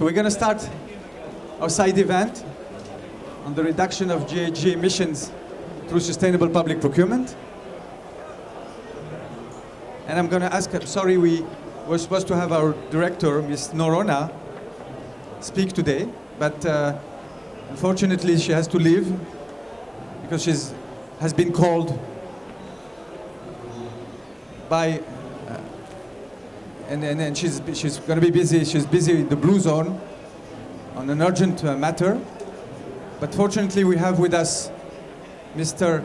So we're going to start our side event on the reduction of GHG emissions through sustainable public procurement. And I'm going to ask, I'm sorry, we were supposed to have our director, Ms. Norona, speak today, but unfortunately she has to leave because she has been called by, and she's going to be busy. She's busy in the blue zone on an urgent matter. But fortunately, we have with us Mr.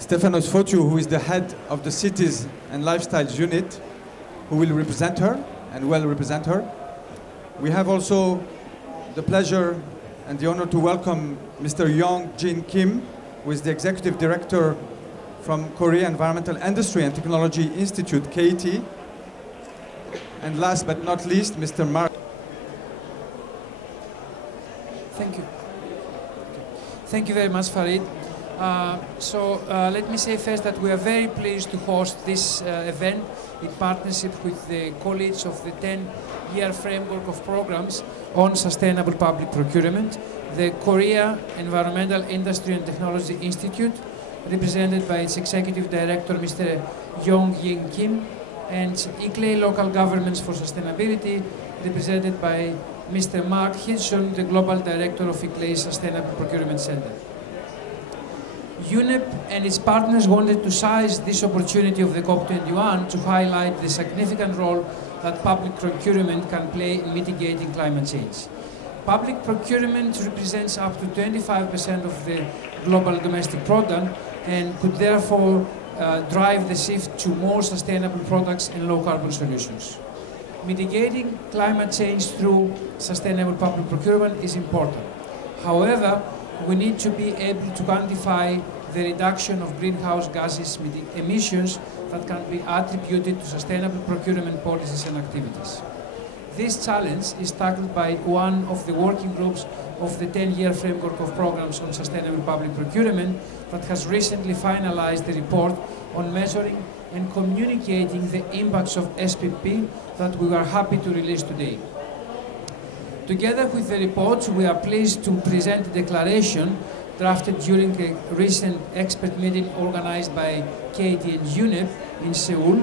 Stefanos Fotiou, who is the head of the Cities and Lifestyles Unit, who will represent her and will represent her. We have also the pleasure and the honor to welcome Mr. Yong Jin Kim, who is the Executive Director from Korea Environmental Industry and Technology Institute, KEITI. And last but not least, Mr. Mark. Thank you. Thank you very much, Farid. Let me say first that we are very pleased to host this event in partnership with the colleagues of the 10-year framework of programs on sustainable public procurement, the Korea Environmental Industry and Technology Institute, represented by its Executive Director, Mr. Yong Jin Kim, and ICLEI-Local Governments for Sustainability, represented by Mr. Mark Hidson, the Global Director of ICLEI's Sustainable Procurement Center. UNEP and its partners wanted to seize this opportunity of the COP21 to highlight the significant role that public procurement can play in mitigating climate change. Public procurement represents up to 25% of the global domestic product and could therefore drive the shift to more sustainable products and low-carbon solutions. Mitigating climate change through sustainable public procurement is important. However, we need to be able to quantify the reduction of greenhouse gases emissions that can be attributed to sustainable procurement policies and activities. This challenge is tackled by one of the working groups of the 10-year framework of programs on sustainable public procurement that has recently finalized the report on measuring and communicating the impacts of SPP that we are happy to release today. Together with the report, we are pleased to present a declaration drafted during a recent expert meeting organized by KEITI and UNEP in Seoul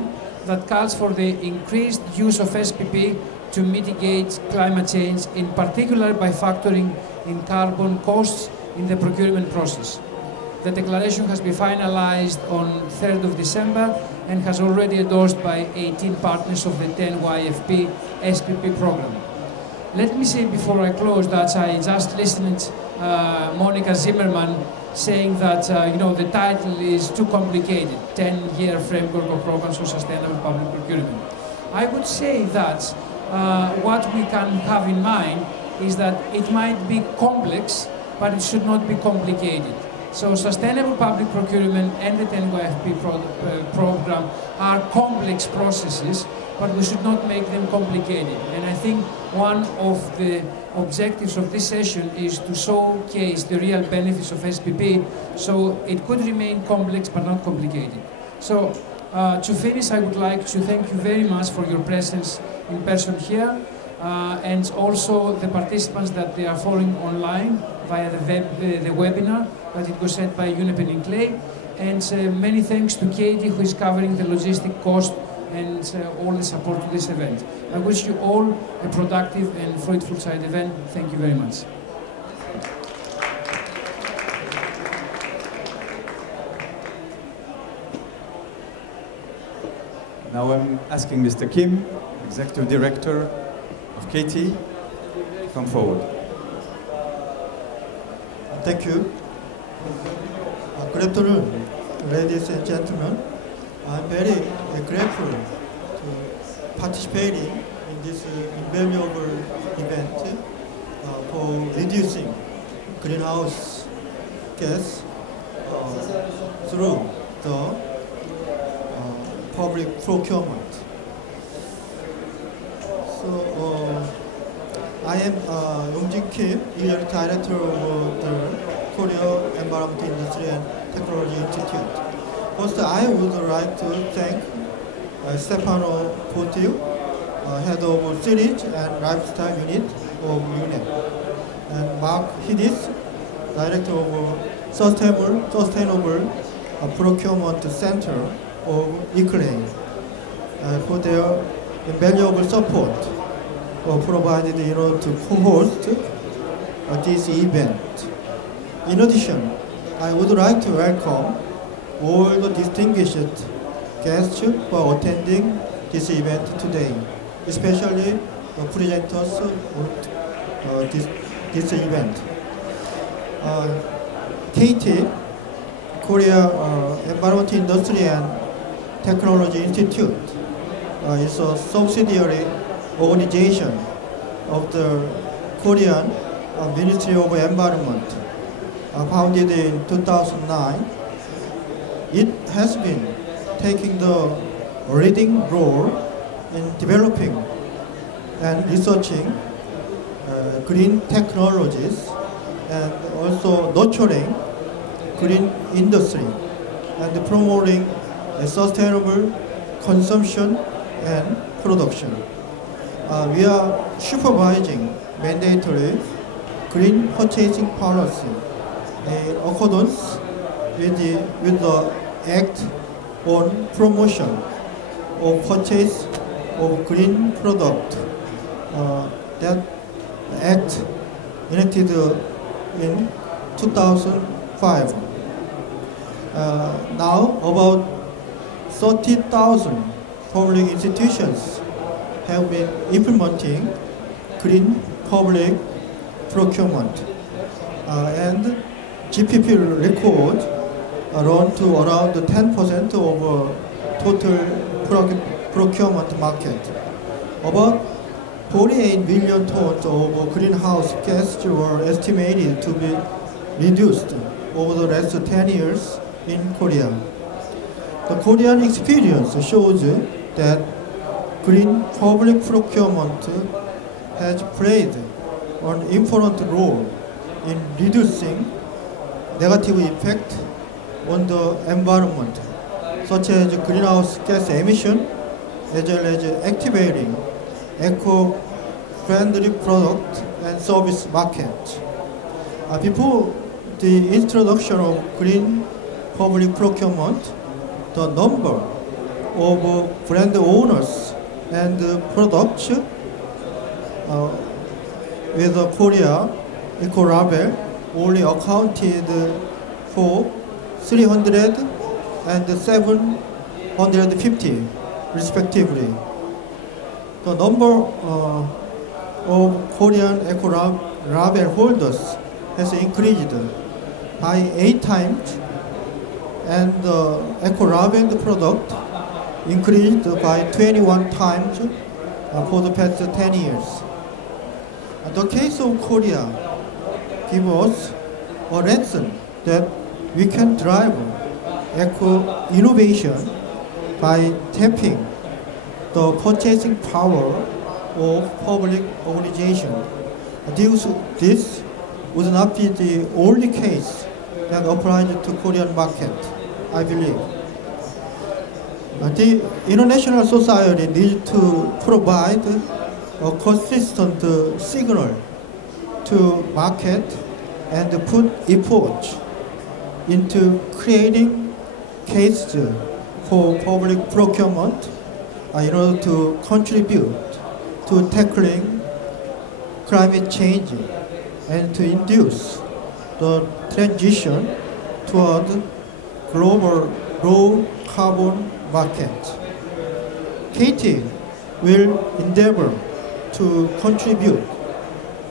that calls for the increased use of SPP to mitigate climate change, in particular by factoring in carbon costs in the procurement process. The declaration has been finalized on 3rd of December and has already endorsed by 18 partners of the 10YFP SPP program. Let me say before I close that I just listened to Monica Zimmerman saying that the title is too complicated, 10-year framework of programs for sustainable public procurement. I would say that what we can have in mind is that it might be complex, but it should not be complicated. So sustainable public procurement and the 10YFP program are complex processes, but we should not make them complicated. And I think one of the objectives of this session is to showcase the real benefits of SPP, so it could remain complex but not complicated. So to finish, I would like to thank you very much for your presence in person here, and also the participants that they are following online via the webinar that it was set by UNEP and ICLEI, and many thanks to KEITI, who is covering the logistic cost and all the support to this event. I wish you all a productive and fruitful side event. Thank you very much. Now I'm asking Mr. Kim, Executive Director of KEITI, to come forward. Thank you. Good afternoon, ladies and gentlemen. I'm very grateful to participating in this invaluable event for reducing greenhouse gas through the public procurement. So I am Yong Jin Kim, Year Director of the Korea Environmental Industry and Technology Institute. First, I would like to thank Stefanos Fotiou, Head of Cities and Lifestyle Unit, of UNEP, and Mark Hiddis, Director of Sustainable Procurement Center of ICLEI, for their invaluable support provided to co-host this event. In addition, I would like to welcome all the distinguished guests for attending this event today, especially the presenters of this event. KEITI, Korea Environment Industry and Technology Institute, is a subsidiary organization of the Korean Ministry of Environment, founded in 2009. It has been taking the leading role in developing and researching green technologies and also nurturing green industry and promoting a sustainable consumption and production. We are supervising mandatory green purchasing policy in accordance with the Act on Promotion of Purchase of Green Product. That Act enacted in 2005. Now about 30,000 public institutions have been implementing green public procurement, and GPP record run to around 10% of total procurement market. About 48 million tons of greenhouse gas were estimated to be reduced over the last 10 years in Korea. The Korean experience shows that green public procurement has played an important role in reducing negative effect on the environment, such as greenhouse gas emission, as well as activating eco-friendly product and service market. Before the introduction of green public procurement, the number of brand owners and products with the Korea Eco Label only accounted for 300 and 750 respectively. The number of Korean Eco Label holders has increased by 8 times, and the Eco Label product increased by 21 times for the past 10 years. The case of Korea gives us a lesson that we can drive eco-innovation by tapping the purchasing power of public organization. This would not be the only case that applies to Korean market, I believe. The international society needs to provide a consistent signal to market and put effort into creating cases for public procurement in order to contribute to tackling climate change and to induce the transition toward global low carbon market. KEITI will endeavor to contribute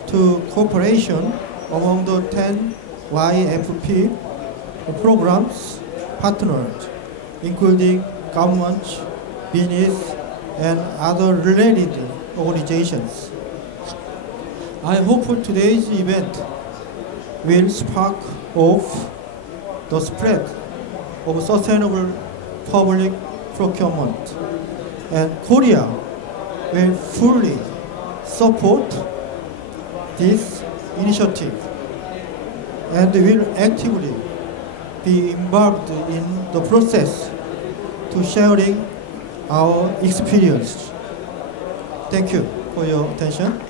to cooperation among the 10 YFP programs partners, including governments, business, and other related organizations. I hope today's event will spark off the spread of sustainable public procurement, and Korea will fully support this initiative and will actively be involved in the process to sharing our experience. Thank you for your attention.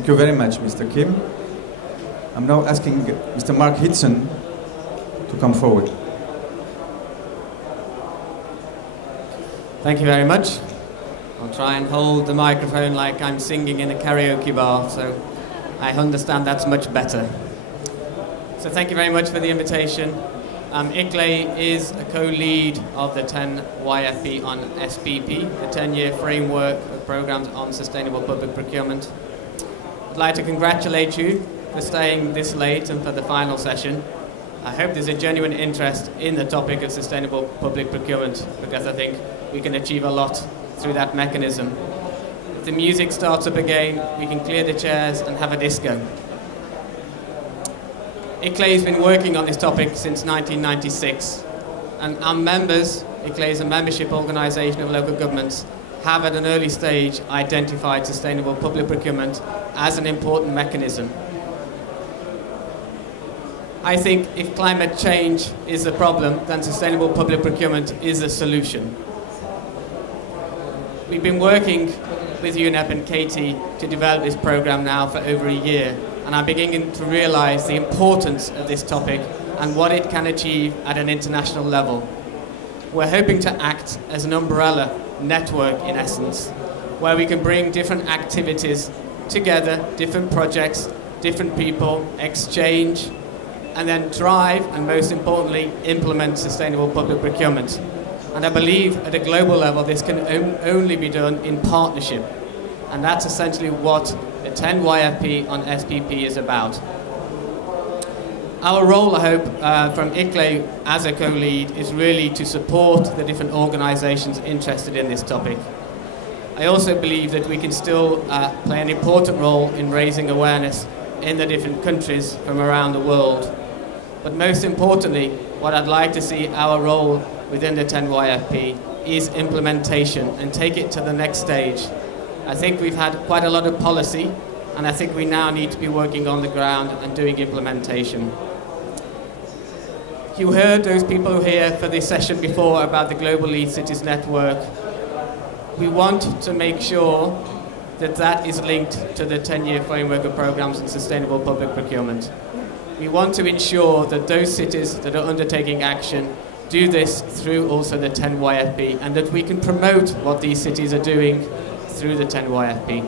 Thank you very much, Mr. Kim. I'm now asking Mr. Mark Hitson to come forward. Thank you very much. I'll try and hold the microphone like I'm singing in a karaoke bar, so I understand that's much better. So thank you very much for the invitation. ICLEI is a co-lead of the 10 YFP on SPP, the 10-year framework of programs on sustainable public procurement. I'd like to congratulate you for staying this late and for the final session. I hope there's a genuine interest in the topic of sustainable public procurement, because I think we can achieve a lot through that mechanism. If the music starts up again, we can clear the chairs and have a disco. ICLEI has been working on this topic since 1996, and our members, ICLEI is a membership organisation of local governments, have at an early stage identified sustainable public procurement as an important mechanism. I think if climate change is a problem, then sustainable public procurement is a solution. We've been working with UNEP and KEITI to develop this programme now for over a year, and I'm beginning to realise the importance of this topic and what it can achieve at an international level. We're hoping to act as an umbrella network, in essence, where we can bring different activities together, different projects, different people, exchange, and then drive, and most importantly, implement sustainable public procurement. And I believe at a global level this can only be done in partnership. And that's essentially what the 10 YFP on SPP is about. Our role, I hope, from ICLEI as a co-lead is really to support the different organisations interested in this topic. I also believe that we can still play an important role in raising awareness in the different countries from around the world. But most importantly, what I'd like to see our role within the 10 YFP is implementation, and take it to the next stage. I think we've had quite a lot of policy, and I think we now need to be working on the ground and doing implementation. You heard those people here for this session before about the Global Lead Cities Network. We want to make sure that that is linked to the 10-year framework of programs in sustainable public procurement. We want to ensure that those cities that are undertaking action do this through also the 10 YFP, and that we can promote what these cities are doing through the 10 YFP.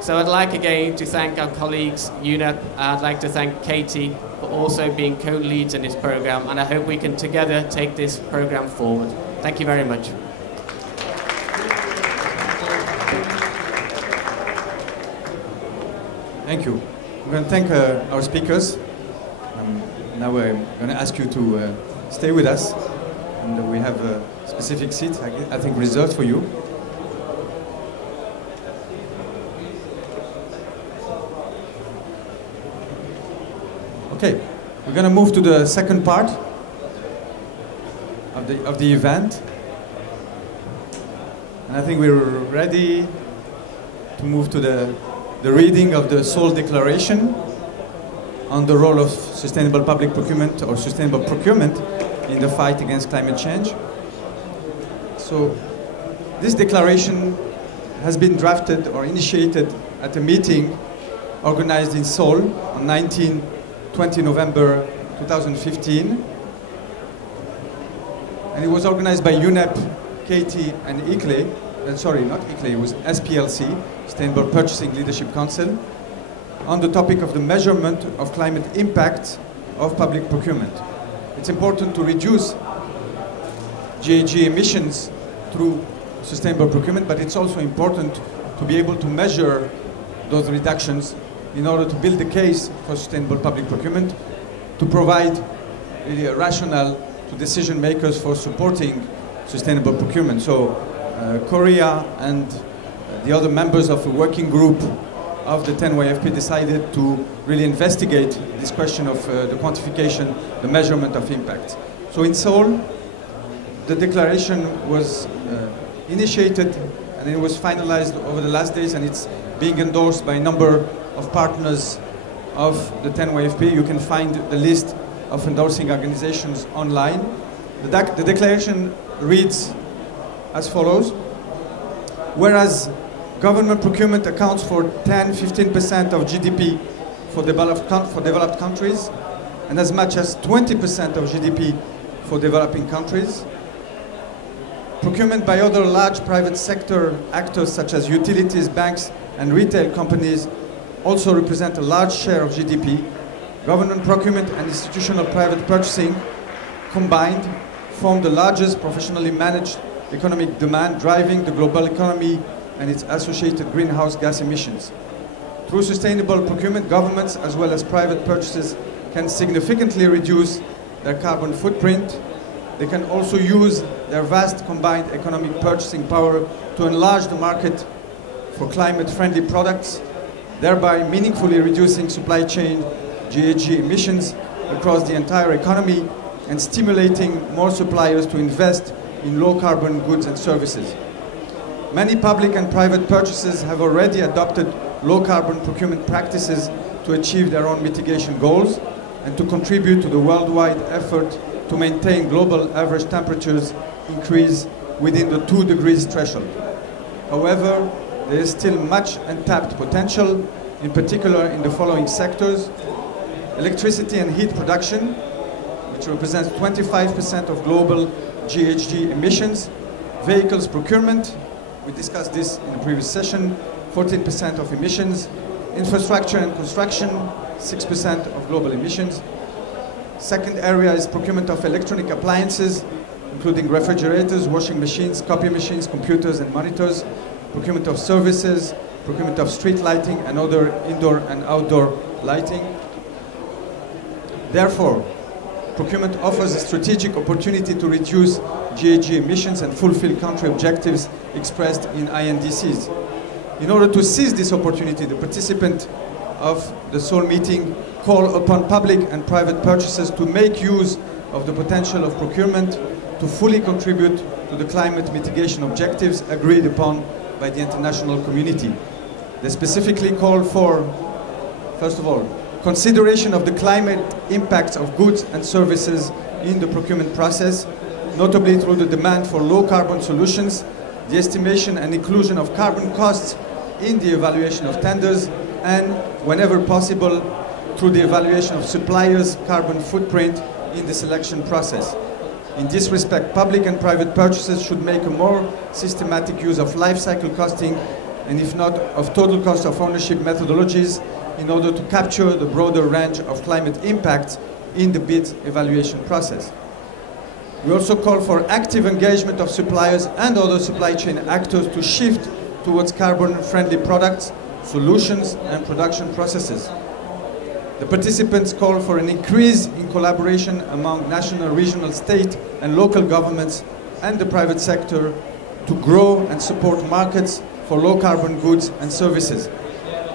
So I'd like again to thank our colleagues, UNEP. I'd like to thank KEITI for also being co-leads in this programme, and I hope we can together take this programme forward. Thank you very much. Thank you. I'm going to thank our speakers. Now we're going to ask you to stay with us, and we have a specific seat, I think, reserved for you. Okay, we're going to move to the second part of the event, and I think we're ready to move to the reading of the Seoul Declaration on the role of sustainable public procurement or sustainable procurement in the fight against climate change. So this declaration has been drafted or initiated at a meeting organized in Seoul on 19-20 November 2015. And it was organized by UNEP, KEITI, and ICLEI. Sorry, not ICLEI, it was SPLC, Sustainable Purchasing Leadership Council, on the topic of the measurement of climate impact of public procurement. It's important to reduce GHG emissions through sustainable procurement, but it's also important to be able to measure those reductions in order to build the case for sustainable public procurement, to provide really a rationale to decision makers for supporting sustainable procurement. So Korea and the other members of the working group of the 10 YFP decided to really investigate this question of the quantification, the measurement of impact. So in Seoul, the declaration was initiated and it was finalized over the last days, and it's being endorsed by a number of partners of the 10 YFP. You can find the list of endorsing organizations online. The declaration reads as follows: whereas Government procurement accounts for 10–15% of GDP for developed countries, and as much as 20% of GDP for developing countries. Procurement by other large private sector actors such as utilities, banks, and retail companies also represent a large share of GDP. Government procurement and institutional private purchasing combined form the largest professionally managed economic demand driving the global economy and its associated greenhouse gas emissions. Through sustainable procurement, governments as well as private purchases can significantly reduce their carbon footprint. They can also use their vast combined economic purchasing power to enlarge the market for climate-friendly products, thereby meaningfully reducing supply chain GHG emissions across the entire economy and stimulating more suppliers to invest in low-carbon goods and services. Many public and private purchasers have already adopted low-carbon procurement practices to achieve their own mitigation goals and to contribute to the worldwide effort to maintain global average temperatures increase within the 2 degrees threshold. However, there is still much untapped potential, in particular in the following sectors: electricity and heat production, which represents 25% of global GHG emissions; vehicles procurement, we discussed this in the previous session, 14% of emissions; infrastructure and construction, 6% of global emissions. Second area is procurement of electronic appliances, including refrigerators, washing machines, copy machines, computers and monitors; procurement of services, procurement of street lighting and other indoor and outdoor lighting. Therefore, procurement offers a strategic opportunity to reduce GHG emissions and fulfill country objectives expressed in INDCs. In order to seize this opportunity, the participants of the Seoul meeting call upon public and private purchasers to make use of the potential of procurement to fully contribute to the climate mitigation objectives agreed upon by the international community. They specifically call for, first of all, consideration of the climate impacts of goods and services in the procurement process, notably through the demand for low-carbon solutions, the estimation and inclusion of carbon costs in the evaluation of tenders, and, whenever possible, through the evaluation of suppliers' carbon footprint in the selection process. In this respect, public and private purchasers should make a more systematic use of life cycle costing, and if not, of total cost of ownership methodologies, in order to capture the broader range of climate impacts in the bid evaluation process. We also call for active engagement of suppliers and other supply chain actors to shift towards carbon-friendly products, solutions, and production processes. The participants call for an increase in collaboration among national, regional, state, and local governments and the private sector to grow and support markets for low-carbon goods and services.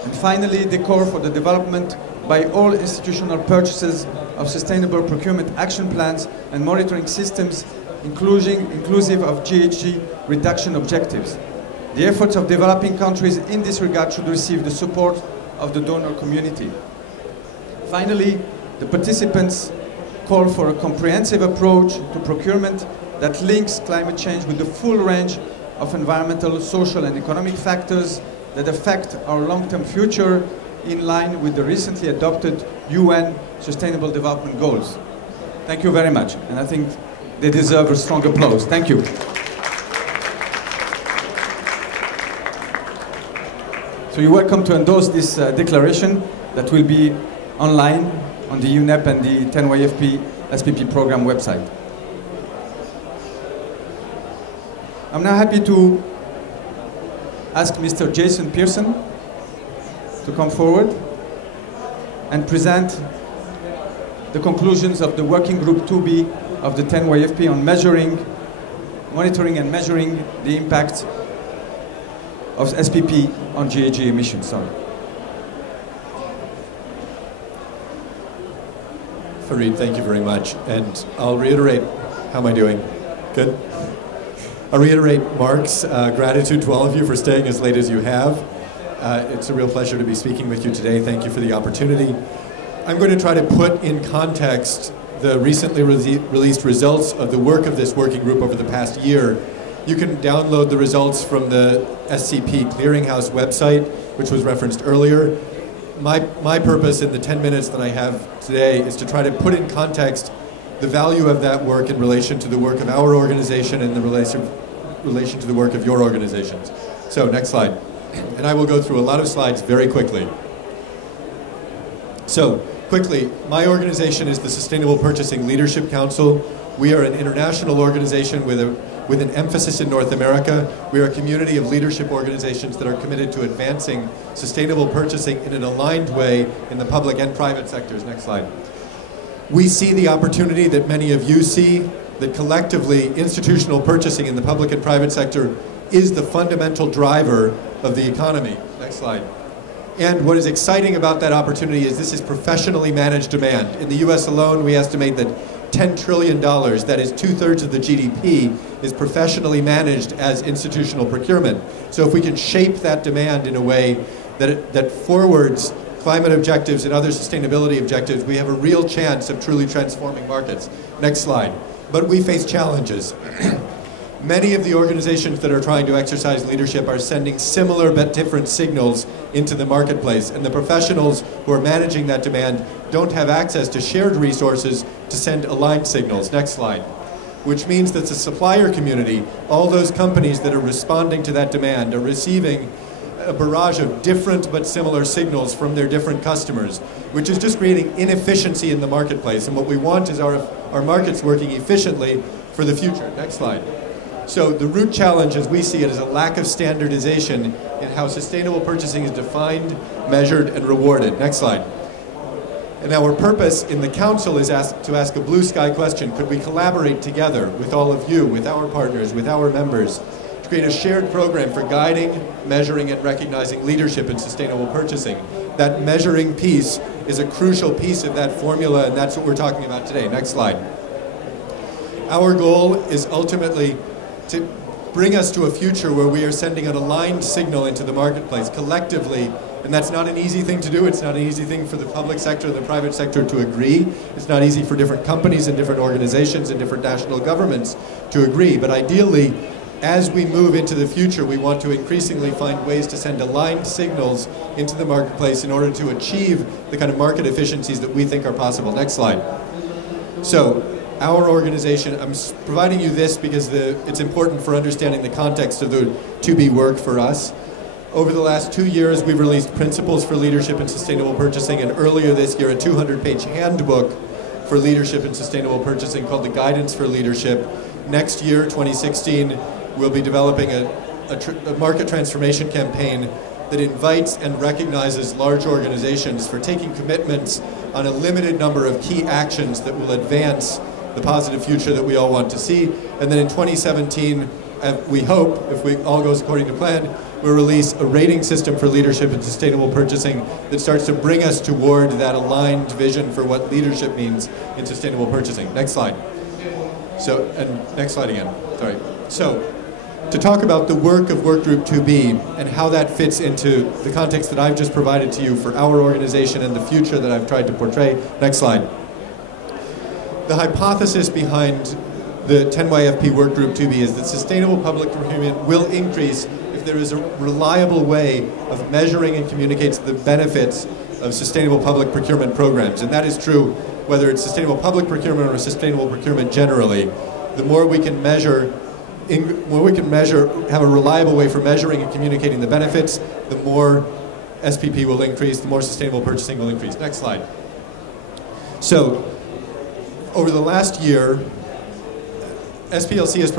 And finally, they call for the development by all institutional purchasers of sustainable procurement action plans and monitoring systems, inclusive of GHG reduction objectives. The efforts of developing countries in this regard should receive the support of the donor community. Finally, the participants call for a comprehensive approach to procurement that links climate change with the full range of environmental, social, and economic factors that affect our long-term future, in line with the recently adopted UN Sustainable Development Goals. Thank you very much, and I think they deserve a strong applause. Thank you. So you're welcome to endorse this declaration that will be online on the UNEP and the 10YFP SPP program website. I'm now happy to ask Mr. Jason Pearson to come forward and present the conclusions of the Working Group 2B of the 10YFP on monitoring and measuring the impact of SPP on GHG emissions. Fareed, thank you very much. And I'll reiterate, how am I doing? Good? I'll reiterate Mark's gratitude to all of you for staying as late as you have. It's a real pleasure to be speaking with you today. Thank you for the opportunity. I'm going to try to put in context the recently released results of the work of this working group over the past year You can download the results from the SCP Clearinghouse website, which was referenced earlier. My purpose in the 10 minutes that I have today is to try to put in context the value of that work in relation to the work of our organization and the relation to the work of your organizations. So, next slide. And I will go through a lot of slides very quickly. So, quickly, my organization is the Sustainable Purchasing Leadership Council. We are an international organization with an emphasis in North America. We are a community of leadership organizations that are committed to advancing sustainable purchasing in an aligned way in the public and private sectors. Next slide. We see the opportunity that many of you see, that collectively institutional purchasing in the public and private sector is the fundamental driver of the economy. Next slide. And what is exciting about that opportunity is this is professionally managed demand. In the US alone, we estimate that $10 trillion, that is 2/3 of the GDP, is professionally managed as institutional procurement. So if we can shape that demand in a way that forwards climate objectives and other sustainability objectives, we have a real chance of truly transforming markets. Next slide. But we face challenges. Many of the organizations that are trying to exercise leadership are sending similar but different signals into the marketplace, and the professionals who are managing that demand don't have access to shared resources to send aligned signals. Next slide. Which means that the supplier community, all those companies that are responding to that demand, are receiving a barrage of different but similar signals from their different customers, which is just creating inefficiency in the marketplace. And what we want is our markets working efficiently for the future. Next slide. So the root challenge, as we see it, is a lack of standardization in how sustainable purchasing is defined, measured, and rewarded. Next slide. And our purpose in the council is to ask a blue sky question. Could we collaborate together with all of you, with our partners, with our members, to create a shared program for guiding, measuring, and recognizing leadership in sustainable purchasing? That measuring piece is a crucial piece of that formula, and that's what we're talking about today. Next slide. Our goal is ultimately to bring us to a future where we are sending an aligned signal into the marketplace collectively, and that's not an easy thing to do. It's not an easy thing for the public sector and the private sector to agree. It's not easy for different companies and different organizations and different national governments to agree, but ideally, as we move into the future, we want to increasingly find ways to send aligned signals into the marketplace in order to achieve the kind of market efficiencies that we think are possible. Next slide. So, our organization, I'm providing you this because it's important for understanding the context of the to-be work for us. Over the last 2 years, we've released Principles for Leadership in Sustainable Purchasing, and earlier this year, a 200-page handbook for leadership in sustainable purchasing called the Guidance for Leadership. Next year, 2016, we'll be developing a market transformation campaign that invites and recognizes large organizations for taking commitments on a limited number of key actions that will advance the positive future that we all want to see. And then in 2017, we hope, if all goes according to plan, we'll release a rating system for leadership in sustainable purchasing that starts to bring us toward that aligned vision for what leadership means in sustainable purchasing. Next slide. So, and next slide again, sorry. So, to talk about the work of Workgroup 2B and how that fits into the context that I've just provided to you for our organization and the future that I've tried to portray. Next slide. The hypothesis behind the 10YFP Workgroup 2B is that sustainable public procurement will increase if there is a reliable way of measuring and communicates the benefits of sustainable public procurement programs. And that is true whether it's sustainable public procurement or sustainable procurement generally. The more we can measure, have a reliable way for measuring and communicating the benefits, the more SPP will increase, the more sustainable purchasing will increase. Next slide. So, over the last year, SPLC has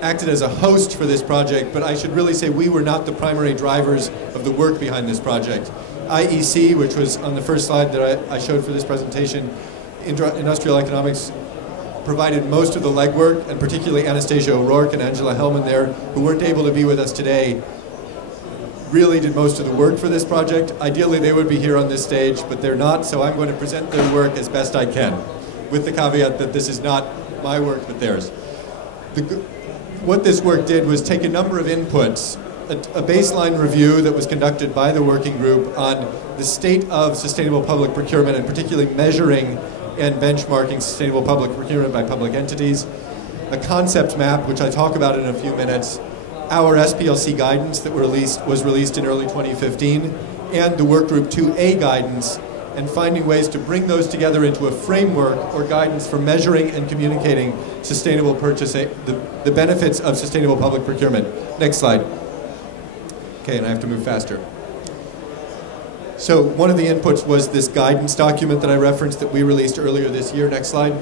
acted as a host for this project, but I should really say we were not the primary drivers of the work behind this project. IEC, which was on the first slide that I showed for this presentation, Industrial Economics, provided most of the legwork, and particularly Anastasia O'Rourke and Angela Hellman there, who weren't able to be with us today, really did most of the work for this project. Ideally, they would be here on this stage, but they're not, so I'm going to present their work as best I can, with the caveat that this is not my work, but theirs. What this work did was take a number of inputs, a baseline review that was conducted by the working group on the state of sustainable public procurement, and particularly measuring and benchmarking sustainable public procurement by public entities, a concept map, which I talk about in a few minutes, our SPLC guidance that was released in early 2015, and the Workgroup 2A guidance, and finding ways to bring those together into a framework or guidance for measuring and communicating sustainable purchasing, the benefits of sustainable public procurement. Next slide. Okay, and I have to move faster. So one of the inputs was this guidance document that I referenced that we released earlier this year. Next slide.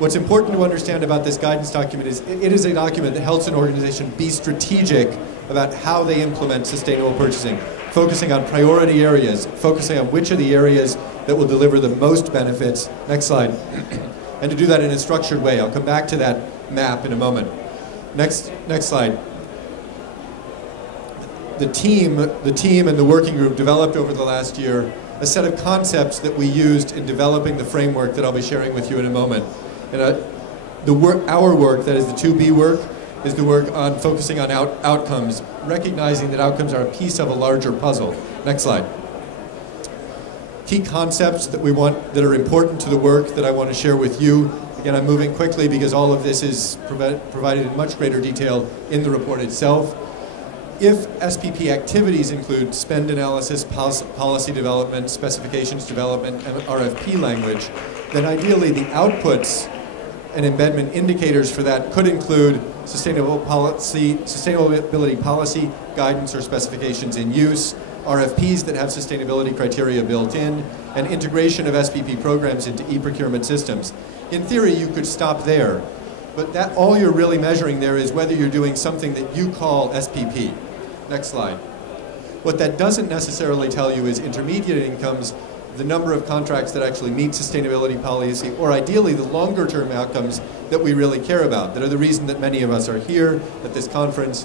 What's important to understand about this guidance document is it is a document that helps an organization be strategic about how they implement sustainable purchasing, focusing on priority areas, focusing on which are the areas that will deliver the most benefits. Next slide. And to do that in a structured way. I'll come back to that map in a moment. Next slide. The team and the working group developed over the last year a set of concepts that we used in developing the framework that I'll be sharing with you in a moment. And our work, that is the 2B work, is the work on focusing on outcomes, recognizing that outcomes are a piece of a larger puzzle. Next slide. Key concepts that are important to the work that I want to share with you. Again, I'm moving quickly because all of this is provided in much greater detail in the report itself. If SPP activities include spend analysis, policy development, specifications development, and RFP language, then ideally the outputs and embedment indicators for that could include sustainability policy, guidance or specifications in use, RFPs that have sustainability criteria built in, and integration of SPP programs into e-procurement systems. In theory, you could stop there, but that all you're really measuring there is whether you're doing something that you call SPP. Next slide. What that doesn't necessarily tell you is intermediate incomes, the number of contracts that actually meet sustainability policy, or ideally the longer term outcomes that we really care about, that are the reason that many of us are here at this conference,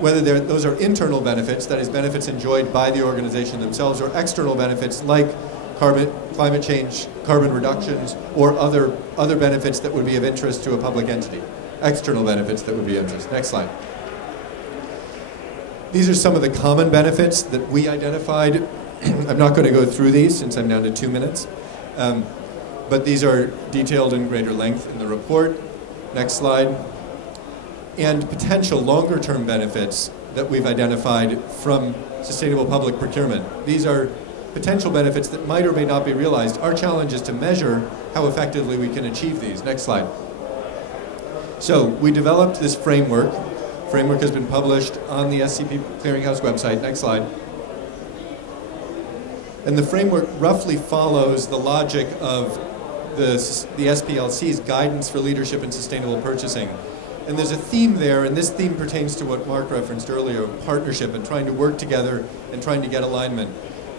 whether those are internal benefits, that is benefits enjoyed by the organization themselves, or external benefits like climate change, carbon reductions, or other benefits that would be of interest to a public entity. External benefits that would be of interest. Next slide. These are some of the common benefits that we identified. I'm not going to go through these since I'm down to 2 minutes, but these are detailed in greater length in the report. Next slide. And potential longer-term benefits that we've identified from sustainable public procurement. These are potential benefits that might or may not be realized. Our challenge is to measure how effectively we can achieve these. Next slide. So we developed this framework. Framework has been published on the SCP Clearinghouse website. Next slide. And the framework roughly follows the logic of the SPLC's guidance for leadership in sustainable purchasing. And there's a theme there, and this theme pertains to what Mark referenced earlier, partnership and trying to work together and trying to get alignment.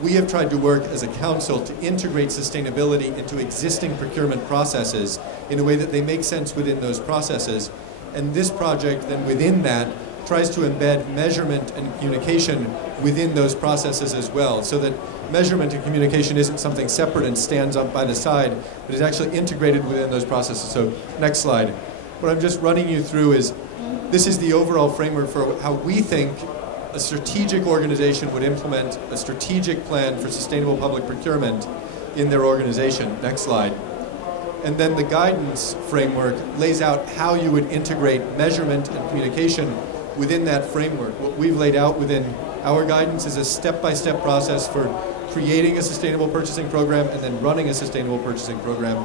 We have tried to work as a council to integrate sustainability into existing procurement processes in a way that they make sense within those processes. And this project then within that tries to embed measurement and communication within those processes as well, so that measurement and communication isn't something separate and stands up by the side, but is actually integrated within those processes. So next slide. What I'm just running you through is, this is the overall framework for how we think a strategic organization would implement a strategic plan for sustainable public procurement in their organization. Next slide. And then the guidance framework lays out how you would integrate measurement and communication within that framework. What we've laid out within our guidance is a step-by-step process for creating a sustainable purchasing program and then running a sustainable purchasing program.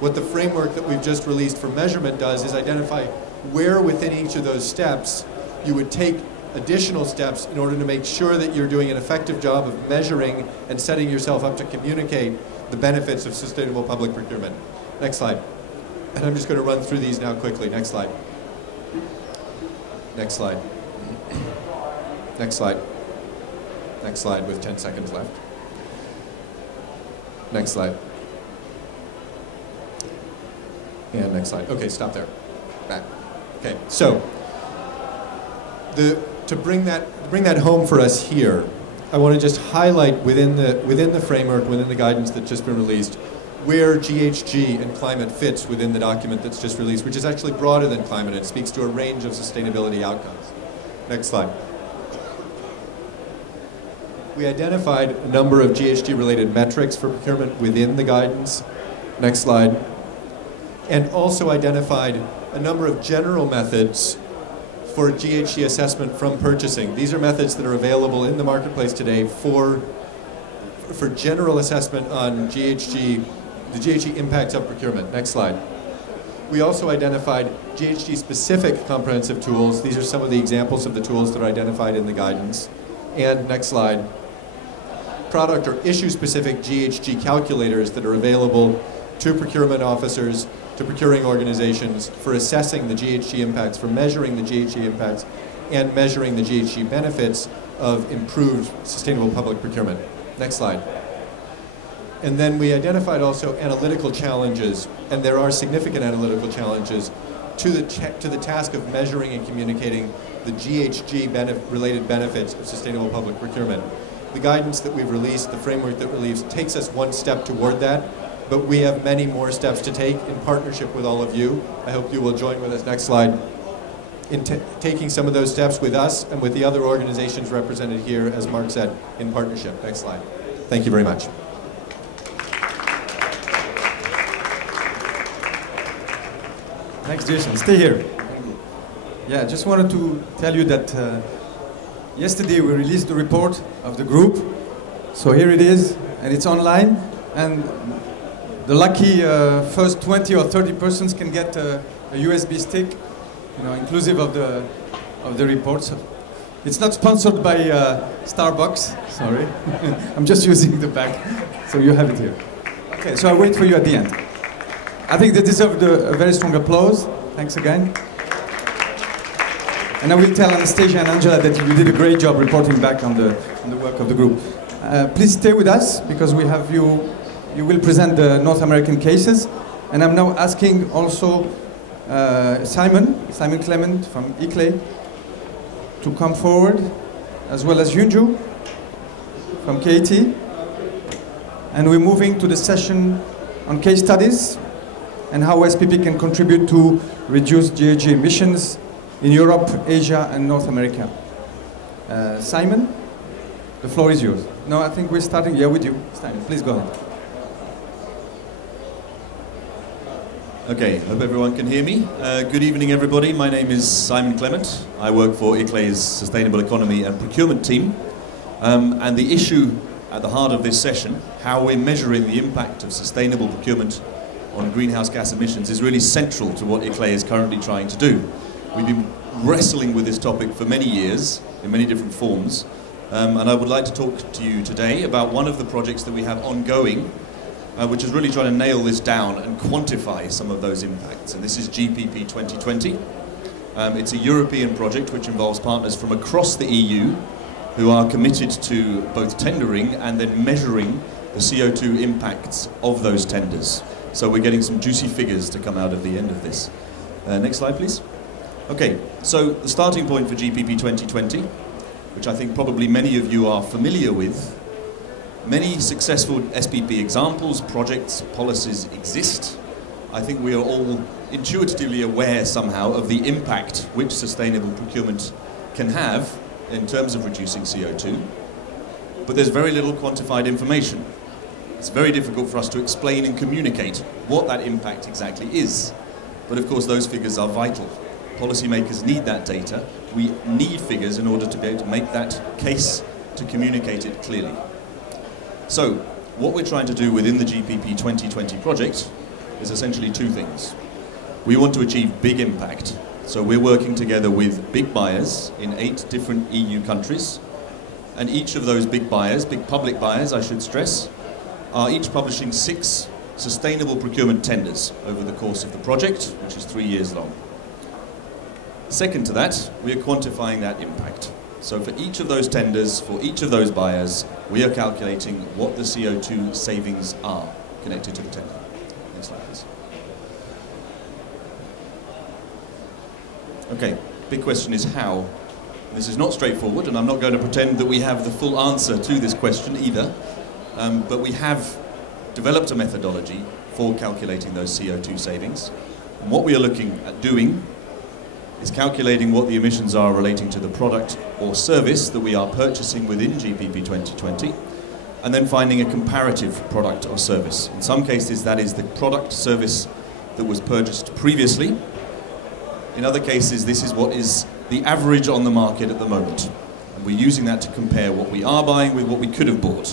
What the framework that we've just released for measurement does is identify where within each of those steps you would take additional steps in order to make sure that you're doing an effective job of measuring and setting yourself up to communicate the benefits of sustainable public procurement. Next slide. And I'm just going to run through these now quickly. Next slide. Next slide. Next slide. Next slide with 10 seconds left. Next slide. And next slide. Okay, stop there. Back. Okay, so to bring that home for us here, I want to just highlight within the framework, within the guidance that's just been released, where GHG and climate fits within the document that's just released, which is actually broader than climate. It speaks to a range of sustainability outcomes. Next slide. We identified a number of GHG-related metrics for procurement within the guidance. Next slide. And also identified a a number of general methods for GHG assessment from purchasing. These are methods that are available in the marketplace today for general assessment on GHG, the GHG impacts of procurement. Next slide. We also identified GHG-specific comprehensive tools. These are some of the examples of the tools that are identified in the guidance. And next slide, product or issue-specific GHG calculators that are available to procurement officers, to procuring organizations for assessing the GHG impacts, for measuring the GHG impacts, and measuring the GHG benefits of improved sustainable public procurement. Next slide. And then we identified also analytical challenges, and there are significant analytical challenges to the task of measuring and communicating the GHG related benefits of sustainable public procurement. The guidance that we've released, the framework that released, takes us one step toward that, but we have many more steps to take in partnership with all of you. I hope you will join with us, next slide, in taking some of those steps with us and with the other organizations represented here, as Mark said, in partnership. Next slide. Thank you very much. Thanks, Jason. Stay here. Yeah, I just wanted to tell you that yesterday we released the report of the group. So here it is, and it's online. And the lucky first 20 or 30 persons can get a USB stick, inclusive of the reports. It's not sponsored by Starbucks. Sorry, I'm just using the bag, so you have it here. Okay, so I'll wait for you at the end. I think they deserve a very strong applause. Thanks again. And I will tell Anastasia and Angela that you did a great job reporting back on the work of the group. Please stay with us, because we have you will present the North American cases. And I'm now asking also Simon Clement from ICLEI to come forward, as well as Yunju from KEITI. And we're moving to the session on case studies and how SPP can contribute to reduce GHG emissions in Europe, Asia, and North America. Simon, the floor is yours. No, I think we're starting with you. Simon, please go ahead. Okay, hope everyone can hear me. Good evening, everybody. My name is Simon Clement. I work for ICLEI's Sustainable Economy and Procurement team. And the issue at the heart of this session, how we're measuring the impact of sustainable procurement on greenhouse gas emissions, is really central to what ICLEI is currently trying to do. We've been wrestling with this topic for many years in many different forms, and I would like to talk to you today about one of the projects that we have ongoing, which is really trying to nail this down and quantify some of those impacts. And this is GPP 2020. It's a European project which involves partners from across the EU who are committed to both tendering and then measuring the CO2 impacts of those tenders. So we're getting some juicy figures to come out of the end of this. Next slide, please. Okay, so the starting point for GPP 2020, which I think probably many of you are familiar with. Many successful SPP examples, projects, policies exist. I think we are all intuitively aware somehow of the impact which sustainable procurement can have in terms of reducing CO2. But there's very little quantified information. It's very difficult for us to explain and communicate what that impact exactly is. But of course those figures are vital. Policymakers need that data. We need figures in order to be able to make that case, to communicate it clearly. So what we're trying to do within the GPP 2020 project is essentially two things. We want to achieve big impact. So we're working together with big buyers in 8 different EU countries. And each of those big buyers, big public buyers I should stress, are each publishing 6 sustainable procurement tenders over the course of the project, which is 3 years long. Second to that, we are quantifying that impact. So for each of those tenders, for each of those buyers, we are calculating what the CO2 savings are connected to the tender. Next slide, please. Okay, big question is how. This is not straightforward, and I'm not going to pretend that we have the full answer to this question either. But we have developed a methodology for calculating those CO2 savings. And what we are looking at doing is calculating what the emissions are relating to the product or service that we are purchasing within GPP 2020, and then finding a comparative product or service. In some cases, that is the product service that was purchased previously, In other cases, this is what is the average on the market at the moment. And we're using that to compare what we are buying with what we could have bought.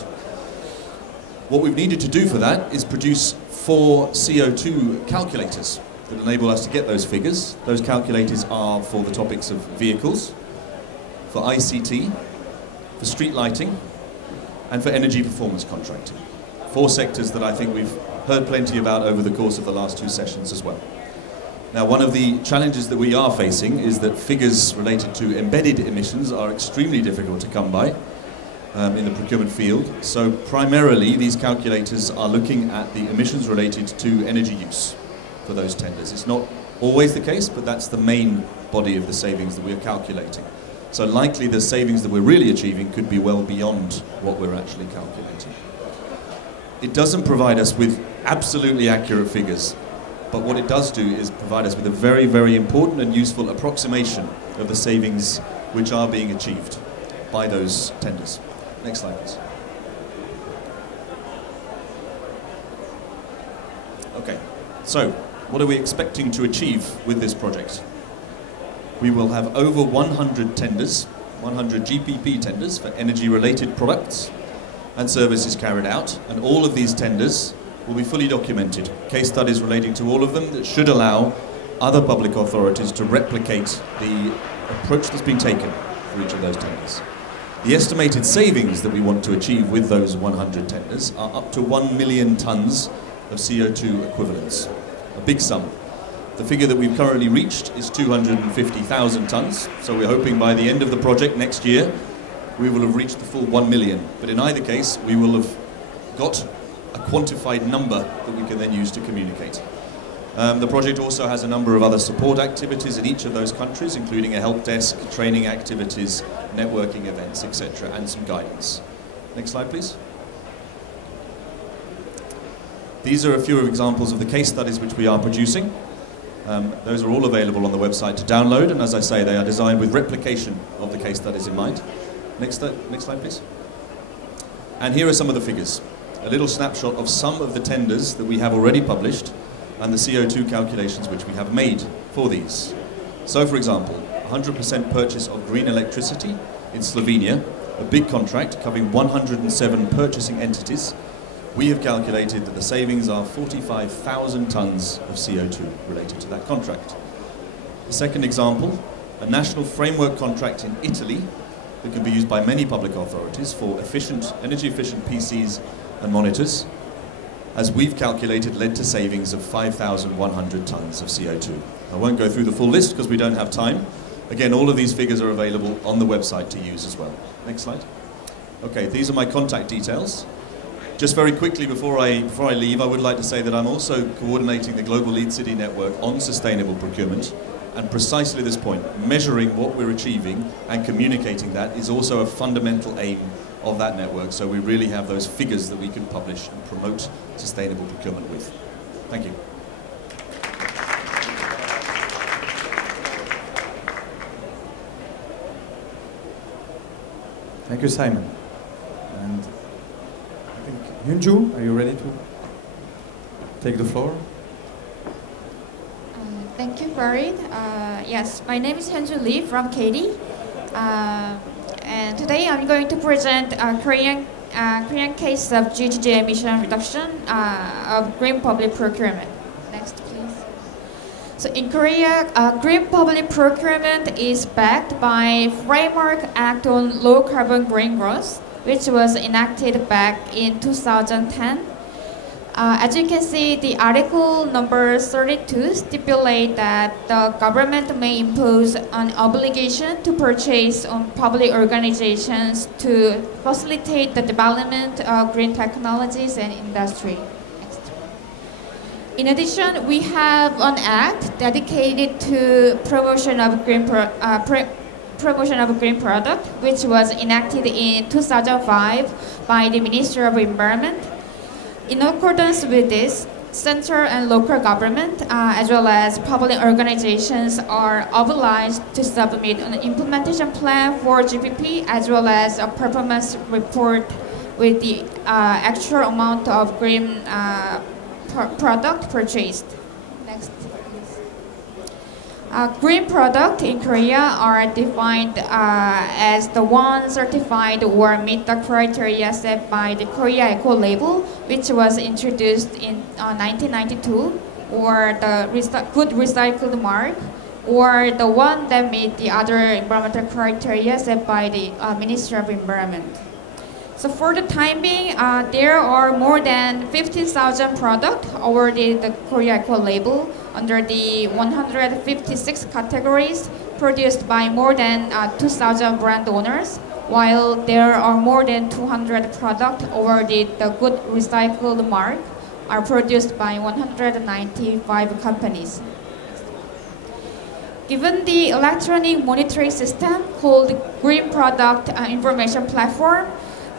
What we've needed to do for that is produce 4 CO2 calculators that enable us to get those figures. Those calculators are for the topics of vehicles, for ICT, for street lighting, and for energy performance contracting. 4 sectors that I think we've heard plenty about over the course of the last 2 sessions as well. Now, one of the challenges that we are facing is that figures related to embedded emissions are extremely difficult to come by in the procurement field. So primarily, these calculators are looking at the emissions related to energy use for those tenders. It's not always the case, but that's the main body of the savings that we are calculating. So likely the savings that we're really achieving could be well beyond what we're actually calculating. It doesn't provide us with absolutely accurate figures, but what it does do is provide us with a very, very important and useful approximation of the savings which are being achieved by those tenders. Next slide, please. Okay, so what are we expecting to achieve with this project? We will have over 100 tenders, 100 GPP tenders for energy-related products and services carried out, and all of these tenders will be fully documented. Case studies relating to all of them that should allow other public authorities to replicate the approach that's been taken for each of those tenders. The estimated savings that we want to achieve with those 100 tenders are up to 1 million tonnes of CO2 equivalents, a big sum. The figure that we've currently reached is 250,000 tonnes, so we're hoping by the end of the project next year we will have reached the full 1 million. But in either case, we will have got a quantified number that we can then use to communicate. The project also has a number of other support activities in each of those countries, including a help desk, training activities, networking events, etc., and some guidance. Next slide, please. These are a few examples of the case studies which we are producing. Those are all available on the website to download, and as I say, they are designed with replication of the case studies in mind. Next slide, please. And here are some of the figures. A little snapshot of some of the tenders that we have already published and the CO2 calculations which we have made for these. So, for example, 100% purchase of green electricity in Slovenia, a big contract covering 107 purchasing entities. We have calculated that the savings are 45,000 tonnes of CO2 related to that contract. The second example, a national framework contract in Italy that can be used by many public authorities for energy efficient PCs and monitors, as we've calculated, led to savings of 5,100 tonnes of CO2. I won't go through the full list because we don't have time. Again, all of these figures are available on the website to use as well. Next slide. Okay, these are my contact details. Just very quickly before I leave, I would like to say that I'm also coordinating the Global Lead City Network on sustainable procurement, and precisely this point, measuring what we're achieving and communicating that is also a fundamental aim of that network, so we really have those figures that we can publish and promote sustainable procurement with. Thank you. Thank you, Simon. And I think, Hyunju, are you ready to take the floor? Thank you, Farid. Yes, my name is Hyunju Lee from KEITI. And today I'm going to present a Korean case of GHG emission reduction of green public procurement. Next, please. So in Korea, green public procurement is backed by Framework Act on Low Carbon Green Growth, which was enacted back in 2010. As you can see, the article number 32 stipulates that the government may impose an obligation to purchase on public organizations to facilitate the development of green technologies and industry. Next. In addition, we have an act dedicated to promotion of green product, which was enacted in 2005 by the Ministry of Environment. In accordance with this, central and local government, as well as public organizations, are obliged to submit an implementation plan for GPP, as well as a performance report with the actual amount of green product purchased. Next, please. Green products in Korea are defined as the ones certified or meet the criteria set by the Korea Eco Label, which was introduced in 1992, or the Good Recycled Mark, or the one that meet the other environmental criteria set by the Ministry of Environment. So for the time being, there are more than 15,000 products awarded the Korea Eco Label under the 156 categories produced by more than 2,000 brand owners, while there are more than 200 products awarded the Good Recycled Mark are produced by 195 companies. Given the electronic monitoring system called Green Product Information Platform,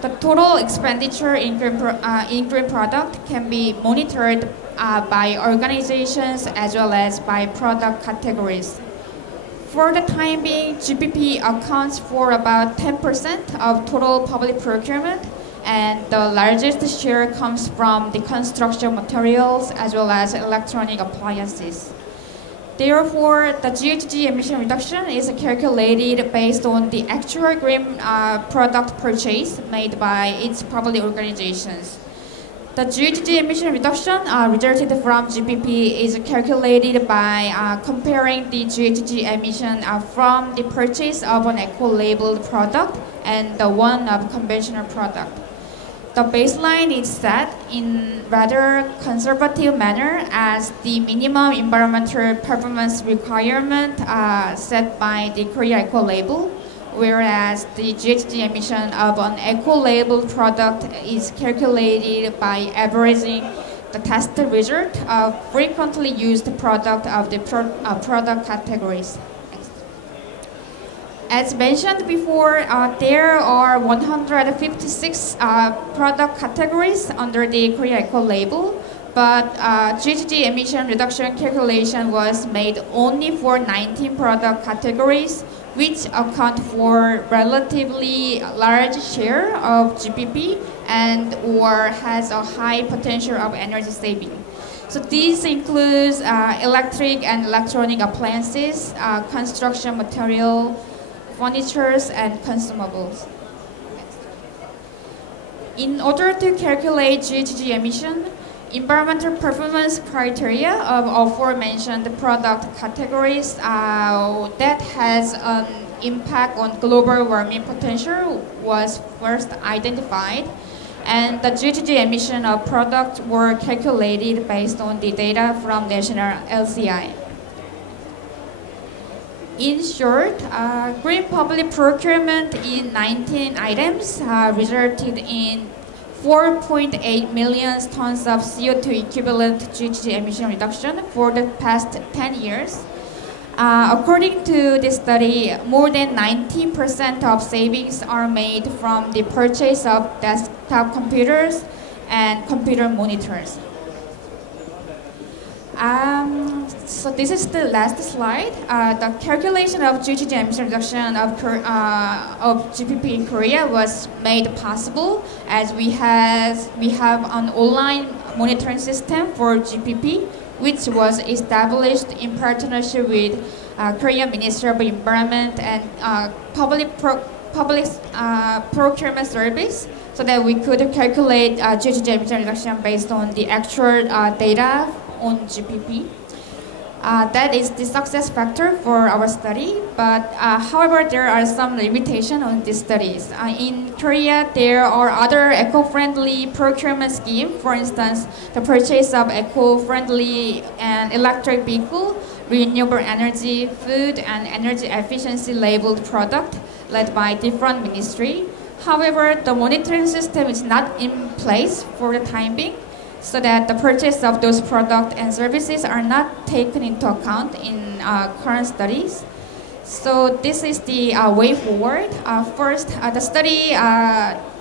the total expenditure in green product can be monitored by organizations as well as by product categories. For the time being, GPP accounts for about 10% of total public procurement, and the largest share comes from the construction materials as well as electronic appliances. Therefore, the GHG emission reduction is calculated based on the actual green product purchase made by its public organizations. The GHG emission reduction resulted from GPP is calculated by comparing the GHG emission from the purchase of an eco-labeled product and the one of conventional product. The baseline is set in rather conservative manner as the minimum environmental performance requirement set by the Korea Eco Label, whereas the GHG emission of an eco-labeled product is calculated by averaging the test result of frequently used product of the product categories. As mentioned before, there are 156 product categories under the Korea Eco Label, but GHG emission reduction calculation was made only for 19 product categories, which account for relatively large share of GPP and or has a high potential of energy saving. So these includes electric and electronic appliances, construction material, furnitures, and consumables. In order to calculate GHG emission, environmental performance criteria of aforementioned product categories that has an impact on global warming potential was first identified, and the GHG emission of products were calculated based on the data from national LCI. In short, green public procurement in 19 items resulted in 4.8 million tons of CO2 equivalent GHG emission reduction for the past 10 years. According to this study, more than 90% of savings are made from the purchase of desktop computers and computer monitors. So this is the last slide. The calculation of GHG emission reduction of GPP in Korea was made possible as we have an online monitoring system for GPP, which was established in partnership with Korean Ministry of Environment and Public Procurement Service, so that we could calculate GHG emission reduction based on the actual data on GPP. That is the success factor for our study, but however, there are some limitations on these studies. In Korea, there are other eco-friendly procurement schemes. For instance, the purchase of eco-friendly and electric vehicle, renewable energy, food, and energy efficiency labeled product led by different ministry. However, the monitoring system is not in place for the time being, so that the purchase of those products and services are not taken into account in current studies. So this is the way forward. First,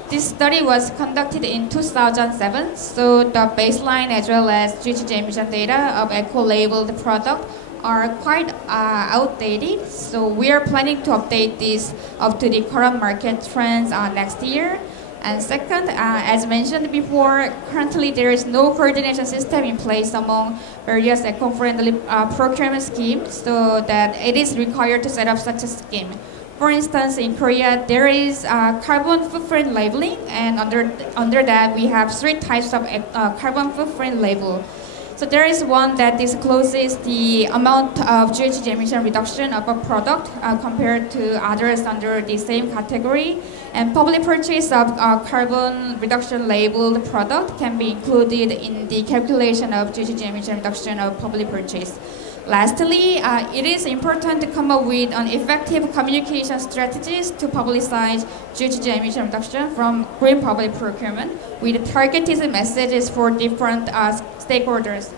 this study was conducted in 2007, so the baseline as well as GHG emission data of eco-labeled product are quite outdated. So we are planning to update this up to the current market trends next year. And second, as mentioned before, currently there is no coordination system in place among various eco-friendly procurement schemes, so that it is required to set up such a scheme. For instance, in Korea, there is carbon footprint labeling, and under that we have 3 types of carbon footprint label. So there is one that discloses the amount of GHG emission reduction of a product compared to others under the same category. And public purchase of carbon reduction labeled product can be included in the calculation of GHG emission reduction of public purchase. Lastly, it is important to come up with an effective communication strategies to publicize GHG emission reduction from green public procurement with targeted messages for different stakeholders.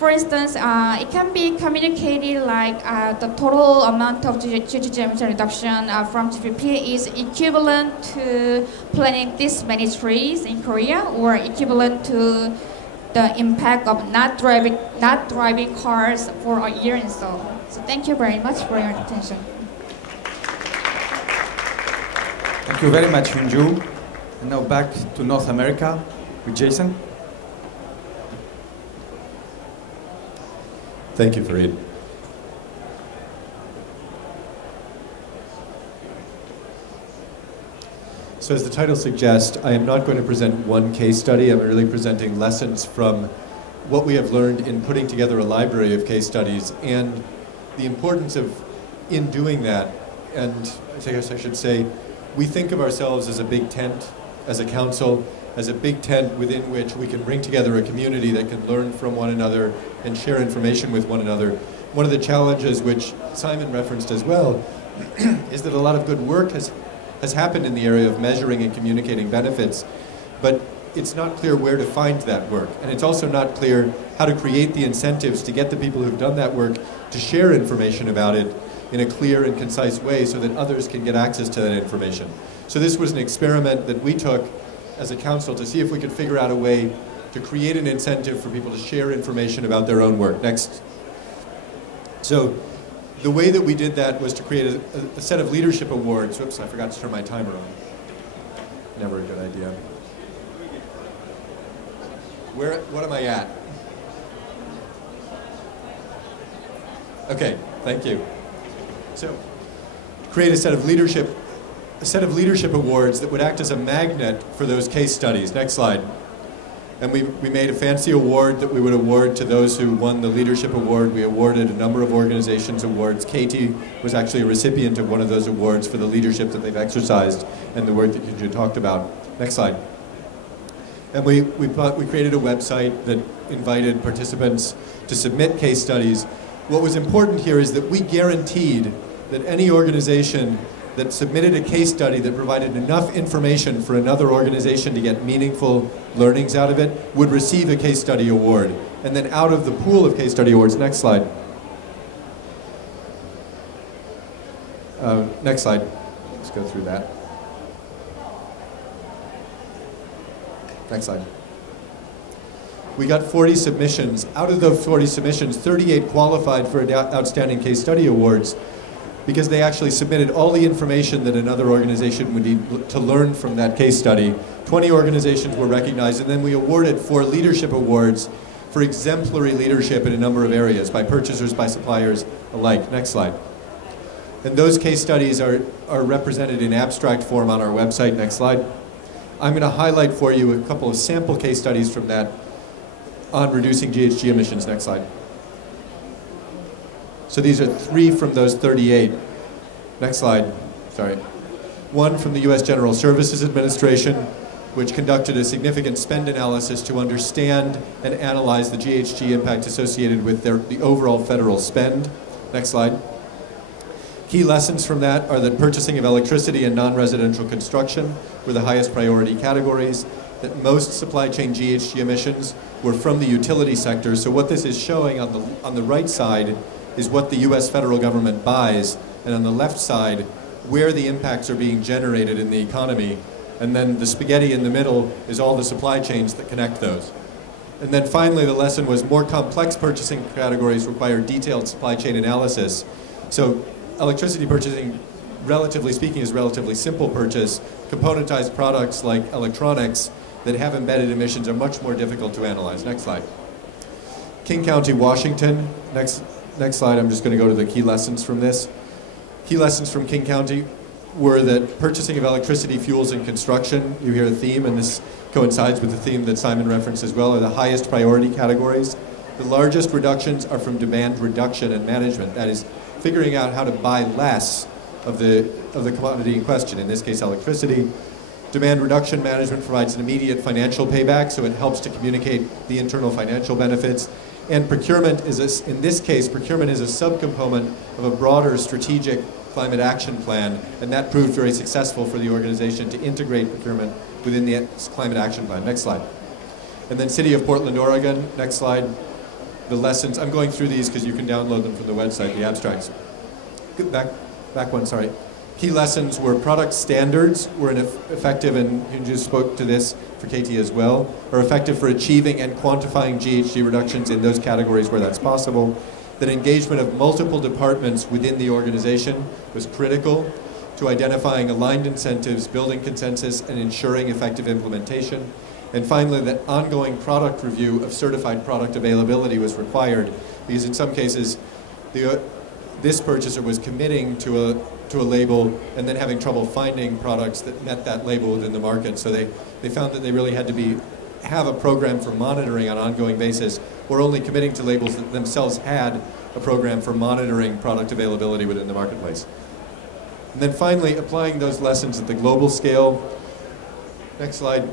For instance, it can be communicated like the total amount of GHG emission reduction from GDP is equivalent to planting this many trees in Korea, or equivalent to the impact of not driving cars for a year and so on. So thank you very much for your attention. Thank you very much, Hyunju. And now back to North America with Jason. Thank you, Fareed. So as the title suggests, I am not going to present one case study. I'm really presenting lessons from what we have learned in putting together a library of case studies and the importance of, in doing that, and I guess I should say, we think of ourselves as a big tent, as a council, as a big tent within which we can bring together a community that can learn from one another and share information with one another. One of the challenges, which Simon referenced as well, is that a lot of good work has happened in the area of measuring and communicating benefits, but it's not clear where to find that work. And it's also not clear how to create the incentives to get the people who've done that work to share information about it in a clear and concise way so that others can get access to that information. So this was an experiment that we took as a council to see if we could figure out a way to create an incentive for people to share information about their own work. Next. So the way that we did that was to create a set of leadership awards. Whoops, I forgot to turn my timer on. Never a good idea. What am I at? Okay, thank you. So, create a set of leadership awards that would act as a magnet for those case studies. Next slide. And we made a fancy award that we would award to those who won the leadership award. We awarded a number of organizations awards. KEITI was actually a recipient of one of those awards for the leadership that they've exercised and the work that you talked about. Next slide. And we created a website that invited participants to submit case studies. What was important here is that we guaranteed that any organization that submitted a case study that provided enough information for another organization to get meaningful learnings out of it would receive a case study award. And then out of the pool of case study awards, next slide. Next slide. Let's go through that. Next slide. We got 40 submissions. Out of those 40 submissions, 38 qualified for Outstanding Case Study Awards because they actually submitted all the information that another organization would need to learn from that case study. 20 organizations were recognized, and then we awarded 4 leadership awards for exemplary leadership in a number of areas by purchasers, by suppliers alike. Next slide. And those case studies are represented in abstract form on our website. Next slide. I'm going to highlight for you a couple of sample case studies from that on reducing GHG emissions. Next slide. So these are 3 from those 38. Next slide. Sorry. 1 from the U.S. General Services Administration, which conducted a significant spend analysis to understand and analyze the GHG impact associated with the overall federal spend. Next slide. Key lessons from that are that purchasing of electricity and non-residential construction were the highest priority categories, that most supply chain GHG emissions were from the utility sector. So what this is showing on the right side is what the U.S. federal government buys, and on the left side, where the impacts are being generated in the economy. And then the spaghetti in the middle is all the supply chains that connect those. And then finally, the lesson was more complex purchasing categories require detailed supply chain analysis. So electricity purchasing relatively speaking, is relatively simple purchase. Componentized products like electronics that have embedded emissions are much more difficult to analyze. Next slide. King County, Washington. Next slide, I'm just going to go to the key lessons from this. Key lessons from King County were that purchasing of electricity, fuels, and construction, you hear a theme, and this coincides with the theme that Simon referenced as well, are the highest priority categories. The largest reductions are from demand reduction and management. That is, figuring out how to buy less of the commodity in question, in this case electricity. Demand reduction management provides an immediate financial payback, so it helps to communicate the internal financial benefits. And procurement is, in this case, procurement is a subcomponent of a broader strategic climate action plan, and that proved very successful for the organization to integrate procurement within the climate action plan. Next slide. And then City of Portland, Oregon. Next slide. The lessons, I'm going through these because you can download them from the website, the abstracts. Back one, sorry. Key lessons were product standards were effective, and you just spoke to this for KEITI as well, are effective for achieving and quantifying GHG reductions in those categories where that's possible. That engagement of multiple departments within the organization was critical to identifying aligned incentives, building consensus, and ensuring effective implementation. And finally, that ongoing product review of certified product availability was required, because in some cases, this purchaser was committing to a label and then having trouble finding products that met that label within the market. So they found that they really had to have a program for monitoring on an ongoing basis, or only committing to labels that themselves had a program for monitoring product availability within the marketplace. And then finally, applying those lessons at the global scale. Next slide.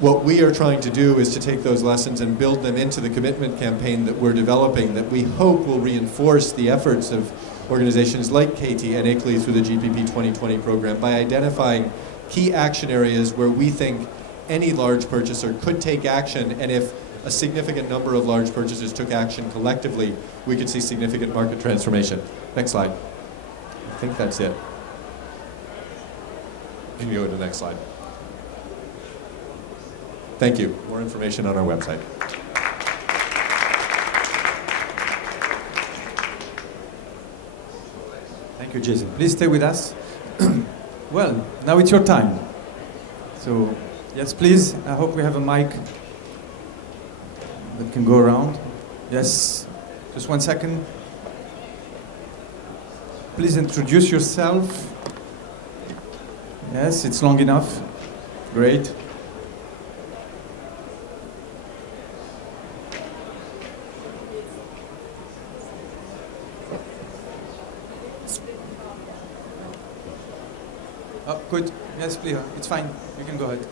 What we are trying to do is to take those lessons and build them into the commitment campaign that we're developing, that we hope will reinforce the efforts of organizations like KEITI and ICLEI through the GPP 2020 program by identifying key action areas where we think any large purchaser could take action, and if a significant number of large purchasers took action collectively, we could see significant market transformation. Next slide. I think that's it. You can go to the next slide. Thank you. More information on our website. Thank you, Jason. Please stay with us. Well, now it's your time. So, yes, please. I hope we have a mic that can go around. Yes, just 1 second. Please introduce yourself. Yes, it's long enough. Great. Oh, good. Yes, please. It's fine. You can go ahead.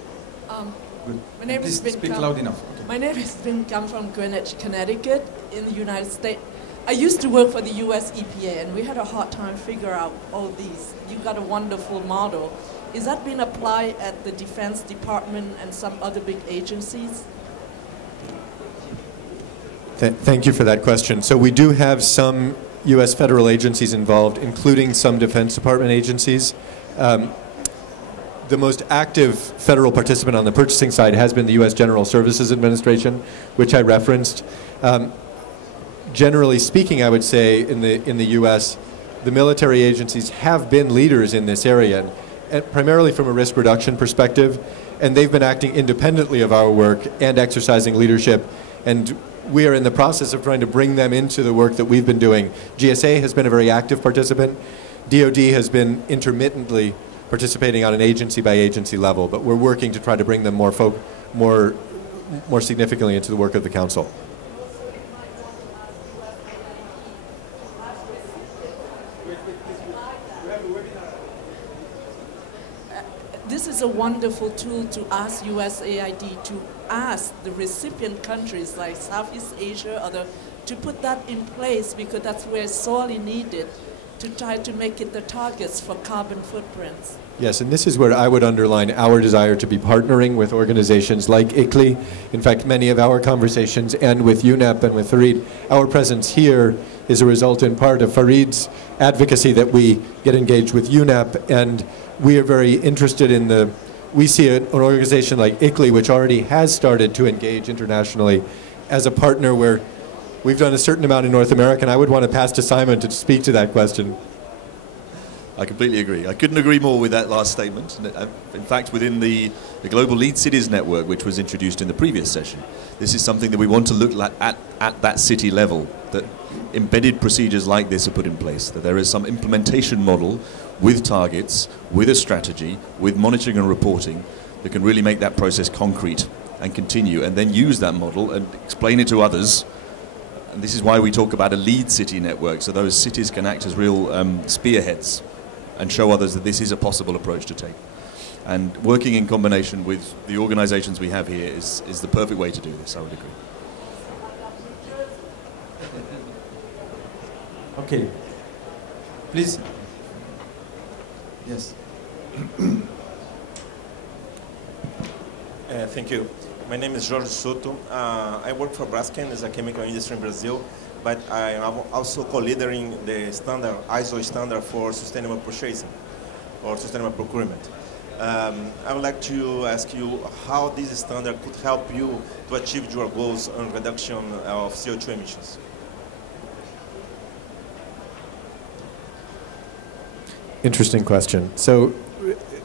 Good. My name is Please speak loud enough. Okay. My name is Vin. I'm from Greenwich, Connecticut, in the United States. I used to work for the U.S. EPA, and we had a hard time figure out all these. You got a wonderful model. Is that being applied at the Defense Department and some other big agencies? Thank you for that question. So we do have some U.S. federal agencies involved, including some Defense Department agencies. The most active federal participant on the purchasing side has been the U.S. General Services Administration, which I referenced. Generally speaking, I would say in the U.S., the military agencies have been leaders in this area, and primarily from a risk reduction perspective, and they've been acting independently of our work and exercising leadership, and we are in the process of trying to bring them into the work that we've been doing. GSA has been a very active participant. DoD has been intermittently participating on an agency-by-agency level, but we're working to try to bring them more significantly into the work of the Council. This is a wonderful tool to ask USAID to ask the recipient countries like Southeast Asia to put that in place, because that's where it's sorely needed, to try to make it the targets for carbon footprints. Yes, and this is where I would underline our desire to be partnering with organizations like ICLEI. In fact, many of our conversations, and with UNEP and with Farid, our presence here is a result in part of Farid's advocacy that we get engaged with UNEP, and we are very interested in we see an organization like ICLEI, which already has started to engage internationally, as a partner where we've done a certain amount in North America, and I would want to pass to Simon to speak to that question. I completely agree. I couldn't agree more with that last statement. In fact, within the Global Lead Cities Network, which was introduced in the previous session, this is something that we want to look at that city level, that embedded procedures like this are put in place, that there is some implementation model with targets, with a strategy, with monitoring and reporting that can really make that process concrete and continue, and then use that model and explain it to others. And this is why we talk about a lead city network, so those cities can act as real spearheads and show others that this is a possible approach to take. And working in combination with the organizations we have here is the perfect way to do this, I would agree. Okay. Please. Yes. Thank you. My name is Jorge Soto. I work for Braskem as a chemical industry in Brazil, but I am also co-leading the standard, ISO standard for sustainable purchasing or sustainable procurement. I would like to ask you how this standard could help you to achieve your goals on reduction of CO2 emissions. Interesting question. So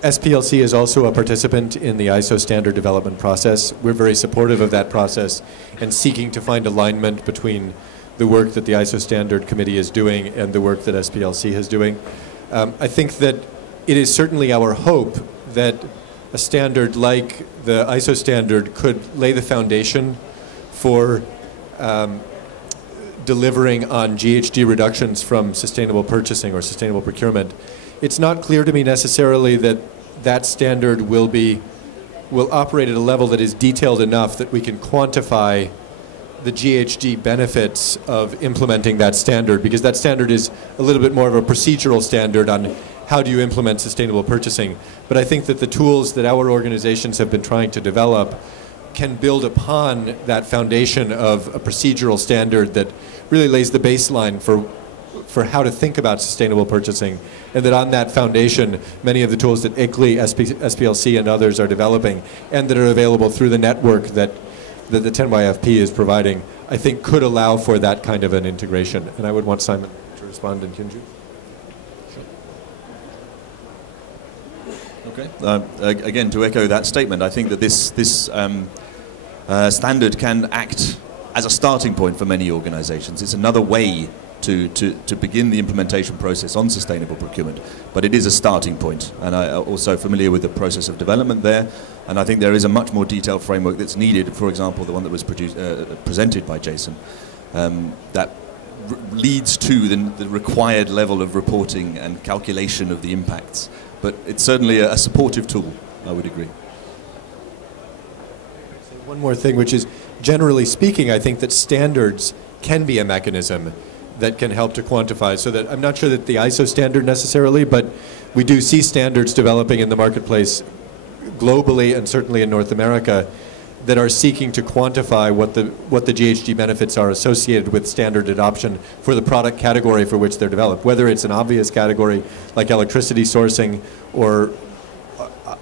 SPLC is also a participant in the ISO standard development process. We're very supportive of that process and seeking to find alignment between the work that the ISO standard committee is doing and the work that SPLC is doing. I think that it is certainly our hope that a standard like the ISO standard could lay the foundation for delivering on GHG reductions from sustainable purchasing or sustainable procurement. It's not clear to me necessarily that that standard will operate at a level that is detailed enough that we can quantify the GHG benefits of implementing that standard, because that standard is a little bit more of a procedural standard on how do you implement sustainable purchasing. But I think that the tools that our organizations have been trying to develop can build upon that foundation of a procedural standard that really lays the baseline for how to think about sustainable purchasing, and that on that foundation, many of the tools that ICLEI, SPLC, and others are developing, and that are available through the network that the 10YFP is providing, I think could allow for that kind of an integration. And I would want Simon to respond, and Kyunju. Okay. Again, to echo that statement, I think that this standard can act as a starting point for many organizations. It's another way to begin the implementation process on sustainable procurement, but it is a starting point, and I'm also familiar with the process of development there, and I think there is a much more detailed framework that's needed, for example, the one that was presented by Jason, that leads to the required level of reporting and calculation of the impacts, but it's certainly a supportive tool, I would agree. One more thing, which is, generally speaking, I think that standards can be a mechanism that can help to quantify, so that I'm not sure that the ISO standard necessarily, but we do see standards developing in the marketplace globally and certainly in North America that are seeking to quantify what the GHG benefits are associated with standard adoption for the product category for which they're developed, whether it's an obvious category like electricity sourcing or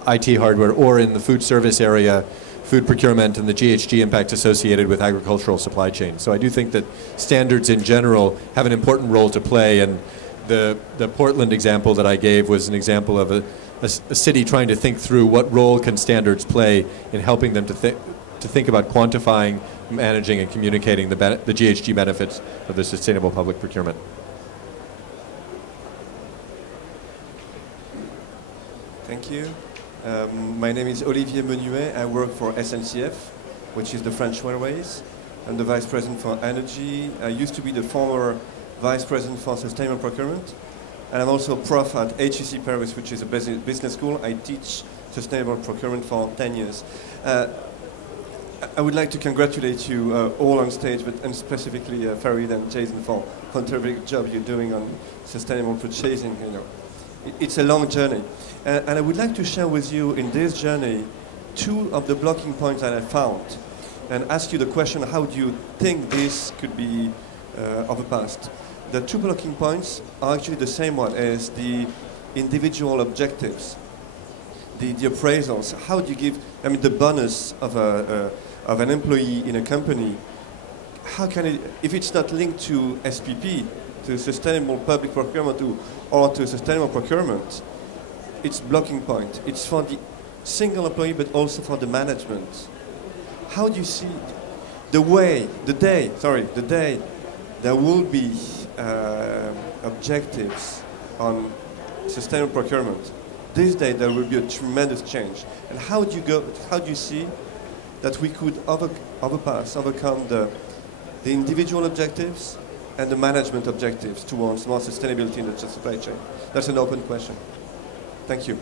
IT hardware, or in the food service area, food procurement and the GHG impact associated with agricultural supply chain. So I do think that standards in general have an important role to play, and the Portland example that I gave was an example of a city trying to think through what role can standards play in helping them to think about quantifying, managing, and communicating the GHG benefits of the sustainable public procurement. Thank you. My name is Olivier Menuet. I work for SNCF, which is the French Railways. I'm the Vice President for Energy. I used to be the former Vice President for Sustainable Procurement. And I'm also a prof at HEC Paris, which is a business school. I teach sustainable procurement for 10 years. I would like to congratulate you all on stage, and specifically Farid and Jason for the terrific job you're doing on sustainable purchasing. You know, it's a long journey. And I would like to share with you in this journey 2 of the blocking points that I found, and ask you the question, how do you think this could be of the past? The 2 blocking points are actually the same one as the individual objectives, the appraisals. How do you give, I mean, the bonus of an employee in a company, how can it, if it's not linked to SPP, to sustainable public procurement or to sustainable procurement, it's blocking point. It's for the single employee, but also for the management. How do you see the day there will be objectives on sustainable procurement? This day there will be a tremendous change. And how do you see that we could overcome the individual objectives and the management objectives towards more sustainability in the supply chain? That's an open question. Thank you.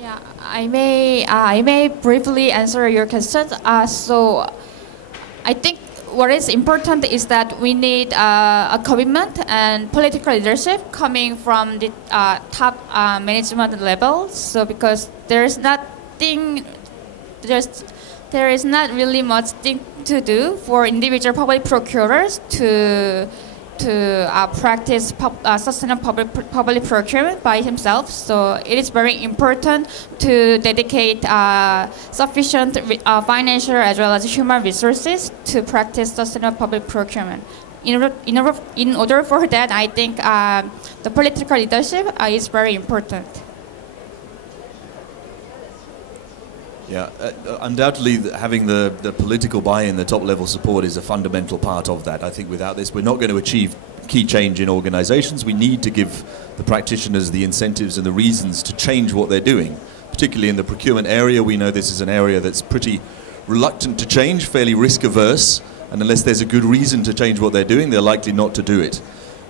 Yeah, I may briefly answer your question. So I think what is important is that we need a commitment and political leadership coming from the top management level. So because there is not really much thing to do for individual public procurers to practice sustainable public procurement by himself. So it is very important to dedicate sufficient financial as well as human resources to practice sustainable public procurement. In order for that, I think the political leadership is very important. Yeah, undoubtedly having the political buy-in, the top-level support is a fundamental part of that. I think without this, we're not going to achieve key change in organizations. We need to give the practitioners the incentives and the reasons to change what they're doing. Particularly in the procurement area, we know this is an area that's pretty reluctant to change, fairly risk-averse, and unless there's a good reason to change what they're doing, they're likely not to do it.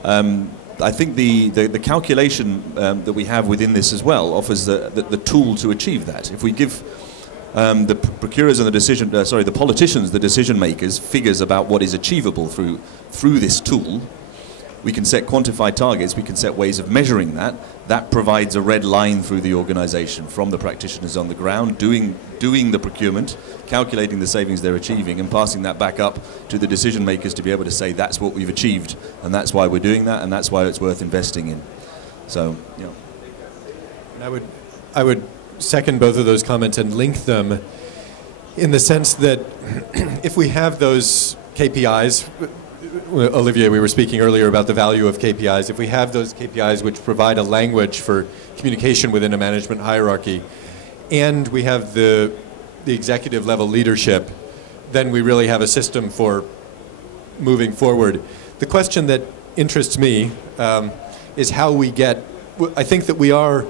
I think the calculation that we have within this as well offers the tool to achieve that. If we give the procurers and the politicians, the decision makers, figures about what is achievable through this tool, we can set quantified targets, we can set ways of measuring that. That provides a red line through the organization from the practitioners on the ground, doing the procurement, calculating the savings they're achieving, and passing that back up to the decision makers to be able to say that's what we've achieved, and that's why we're doing that, and that's why it's worth investing in. So, you know. And I would second both of those comments and link them in the sense that if we have those KPIs, Olivier, we were speaking earlier about the value of KPIs. If we have those KPIs which provide a language for communication within a management hierarchy, and we have the executive level leadership, then we really have a system for moving forward. The question that interests me is how we get, I think that we are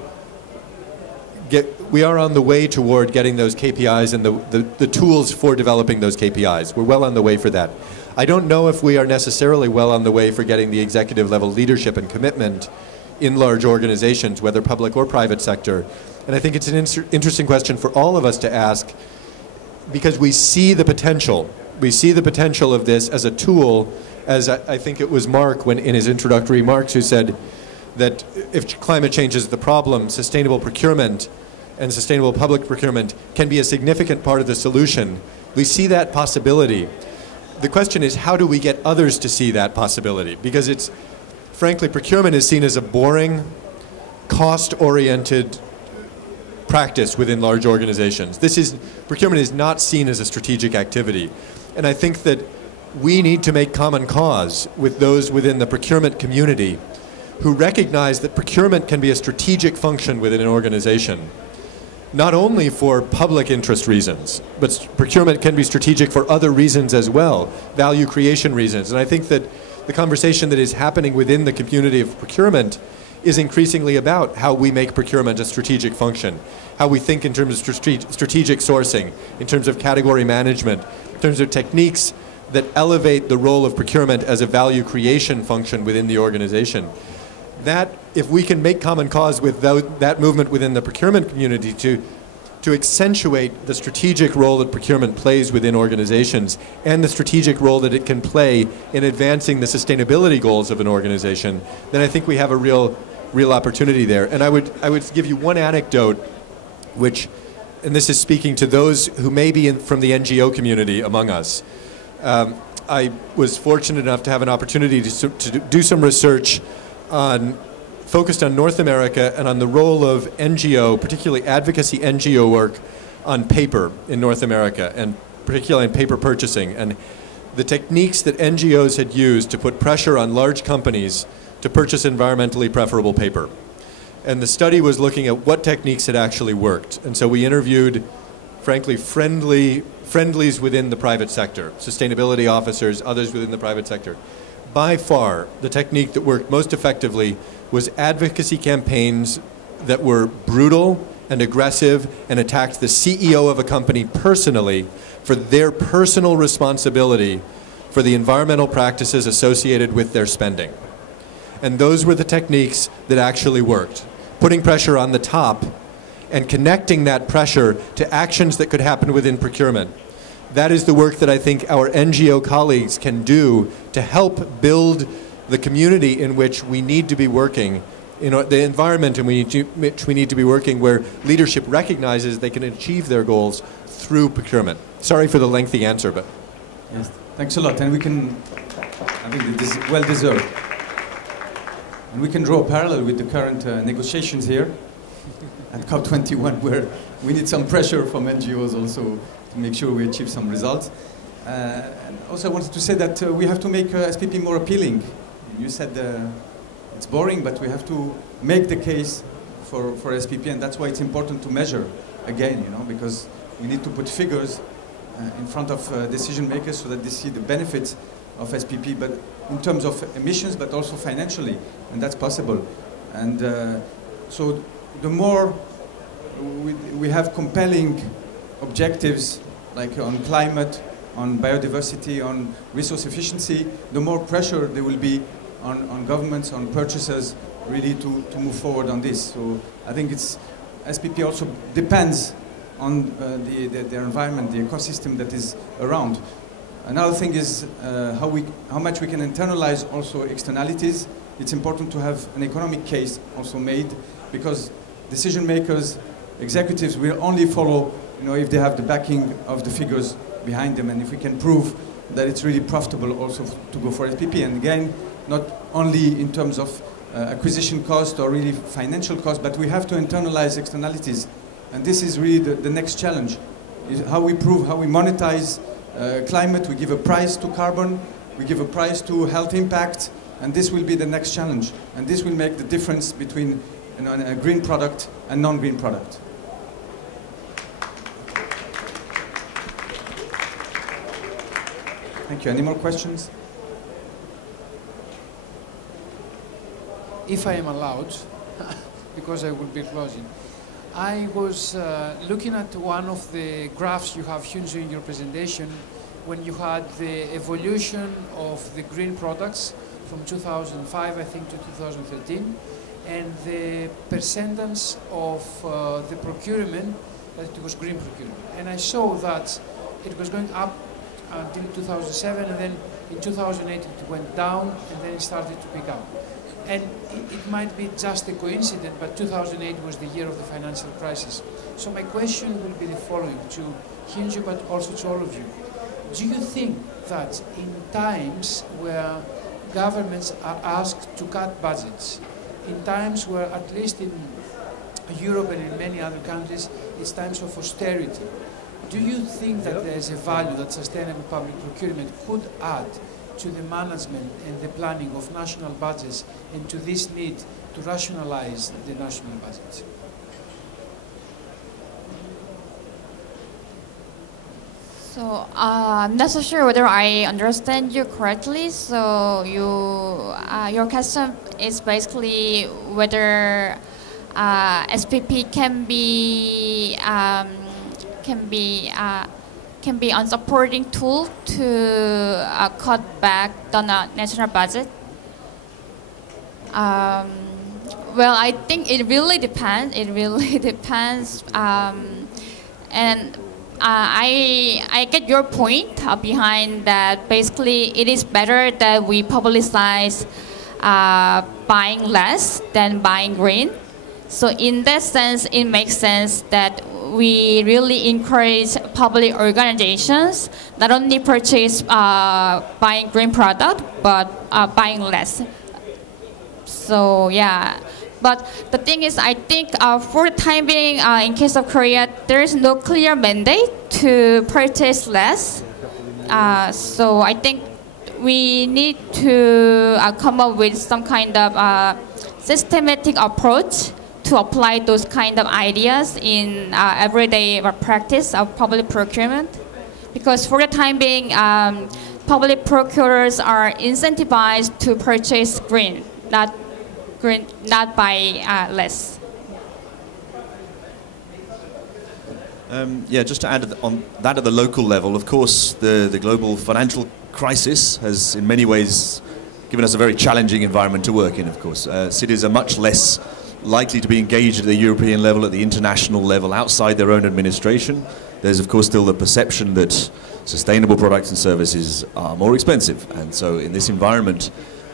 on the way toward getting those KPIs and the tools for developing those KPIs. We're well on the way for that. I don't know if we are necessarily well on the way for getting the executive level leadership and commitment in large organizations, whether public or private sector. And I think it's an interesting question for all of us to ask, because we see the potential. We see the potential of this as a tool, as I think it was Mark when in his introductory remarks who said that if climate change is the problem, sustainable procurement and sustainable public procurement can be a significant part of the solution. We see that possibility. The question is, how do we get others to see that possibility? Because it's, frankly, procurement is seen as a boring, cost-oriented practice within large organizations. Procurement is not seen as a strategic activity. And I think that we need to make common cause with those within the procurement community who recognize that procurement can be a strategic function within an organization, not only for public interest reasons, but procurement can be strategic for other reasons as well, value creation reasons. And I think that the conversation that is happening within the community of procurement is increasingly about how we make procurement a strategic function, how we think in terms of strategic sourcing, in terms of category management, in terms of techniques that elevate the role of procurement as a value creation function within the organization. That, if we can make common cause with that movement within the procurement community to accentuate the strategic role that procurement plays within organizations and the strategic role that it can play in advancing the sustainability goals of an organization, then I think we have a real opportunity there. And I would give you one anecdote, which, and this is speaking to those who may be from the NGO community among us. I was fortunate enough to have an opportunity to do some research focused on North America and on the role of NGO, particularly advocacy NGO work on paper in North America, and particularly in paper purchasing. And the techniques that NGOs had used to put pressure on large companies to purchase environmentally preferable paper. And the study was looking at what techniques had actually worked. And so we interviewed, frankly, friendlies within the private sector, sustainability officers, others within the private sector. By far, the technique that worked most effectively was advocacy campaigns that were brutal and aggressive and attacked the CEO of a company personally for their personal responsibility for the environmental practices associated with their spending. And those were the techniques that actually worked. Putting pressure on the top and connecting that pressure to actions that could happen within procurement. That is the work that I think our NGO colleagues can do to help build the community in which we need to be working, the environment in which we need to be working, where leadership recognizes they can achieve their goals through procurement. Sorry for the lengthy answer, but... Yes, thanks a lot. And we can, I think this is well deserved. And we can draw a parallel with the current negotiations here at COP21, where we need some pressure from NGOs also to make sure we achieve some results. And also I wanted to say that we have to make SPP more appealing. You said it's boring, but we have to make the case for SPP, and that's why it's important to measure again, because we need to put figures in front of decision makers so that they see the benefits of SPP, but in terms of emissions, but also financially, and that's possible. And so the more we have compelling objectives, like on climate, on biodiversity, on resource efficiency, the more pressure there will be on governments, on purchasers, really to move forward on this. So I think SPP also depends on their environment, the ecosystem that is around. Another thing is how much we can internalize also externalities. It's important to have an economic case also made, because decision makers, executives will only follow if they have the backing of the figures behind them, and if we can prove that it's really profitable also to go for SPP. And again, not only in terms of acquisition cost or really financial cost, but we have to internalize externalities. And this is really the next challenge, is how we prove, how we monetize climate. We give a price to carbon, we give a price to health impact, and this will be the next challenge. And this will make the difference between a green product and non-green product. Thank you. Any more questions? If I am allowed, because I will be closing. I was looking at one of the graphs you have, Hyunsu, in your presentation, when you had the evolution of the green products from 2005, I think, to 2013, and the percentage of the procurement, that it was green procurement. And I saw that it was going up until 2007, and then in 2008 it went down, and then it started to pick up. And it might be just a coincidence, but 2008 was the year of the financial crisis. So my question will be the following to Hyunsu, but also to all of you. Do you think that in times where governments are asked to cut budgets, in times where, at least in Europe and in many other countries, it's times of austerity, do you think that there is a value that sustainable public procurement could add to the management and the planning of national budgets, and to this need to rationalize the national budgets? So I'm not so sure whether I understand you correctly. So your question is basically whether SPP can be a supporting tool to cut back the national budget. Well, I think it really depends. It really depends, and I get your point behind that. Basically, it is better that we publicize buying less than buying green. So in that sense, it makes sense that we really encourage public organizations not only purchase buying green product, but buying less. So yeah, but the thing is, I think for the time being, in case of Korea, there is no clear mandate to purchase less. So I think we need to come up with some kind of systematic approach to apply those kind of ideas in everyday practice of public procurement. Because for the time being, public procurers are incentivized to purchase green, not buy less. Yeah, just to add on that at the local level, of course, the global financial crisis has in many ways given us a very challenging environment to work in, of course. Cities are much less likely to be engaged at the European level, at the international level, outside their own administration. There's, of course, still the perception that sustainable products and services are more expensive. And so in this environment,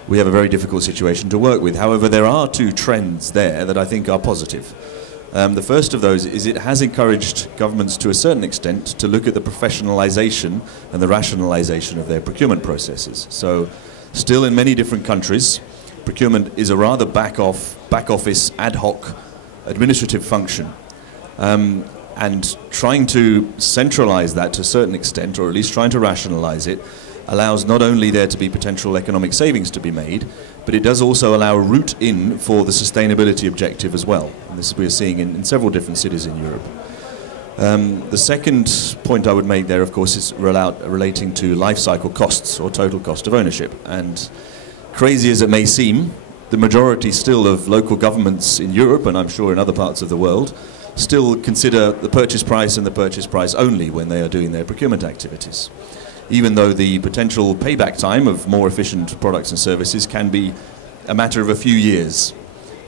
we have a very difficult situation to work with. However, there are two trends there that I think are positive. The first of those is it has encouraged governments to a certain extent to look at the professionalization and the rationalization of their procurement processes. So still in many different countries, procurement is a rather back office ad hoc administrative function. And trying to centralize that to a certain extent, or at least trying to rationalize it, allows not only there to be potential economic savings to be made, but it does also allow a route in for the sustainability objective as well. And this we're seeing in several different cities in Europe. The second point I would make there, of course, is relating to life cycle costs or total cost of ownership. And crazy as it may seem, the majority still of local governments in Europe, and I'm sure in other parts of the world, still consider the purchase price and the purchase price only when they are doing their procurement activities. Even though the potential payback time of more efficient products and services can be a matter of a few years.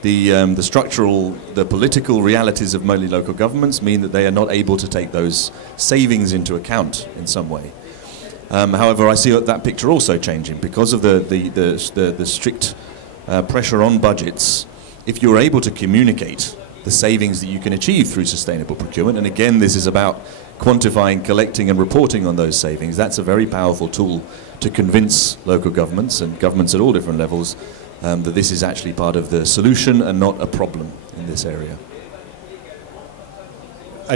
The political realities of many local governments mean that they are not able to take those savings into account in some way. However, I see that picture also changing because of the strict pressure on budgets. If you're able to communicate the savings that you can achieve through sustainable procurement, and again, this is about quantifying, collecting and reporting on those savings, that's a very powerful tool to convince local governments and governments at all different levels that this is actually part of the solution and not a problem in this area. I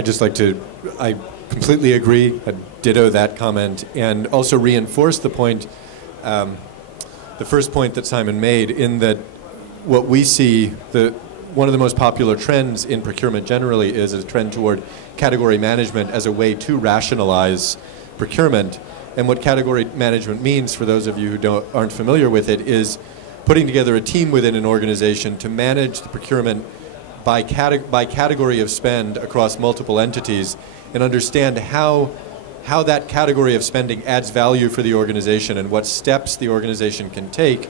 completely agree, ditto that comment, and also reinforce the point, the first point that Simon made, in that what we see, one of the most popular trends in procurement generally is a trend toward category management as a way to rationalize procurement. And what category management means, for those of you who aren't familiar with it, is putting together a team within an organization to manage the procurement by category of spend across multiple entities and understand how that category of spending adds value for the organization and what steps the organization can take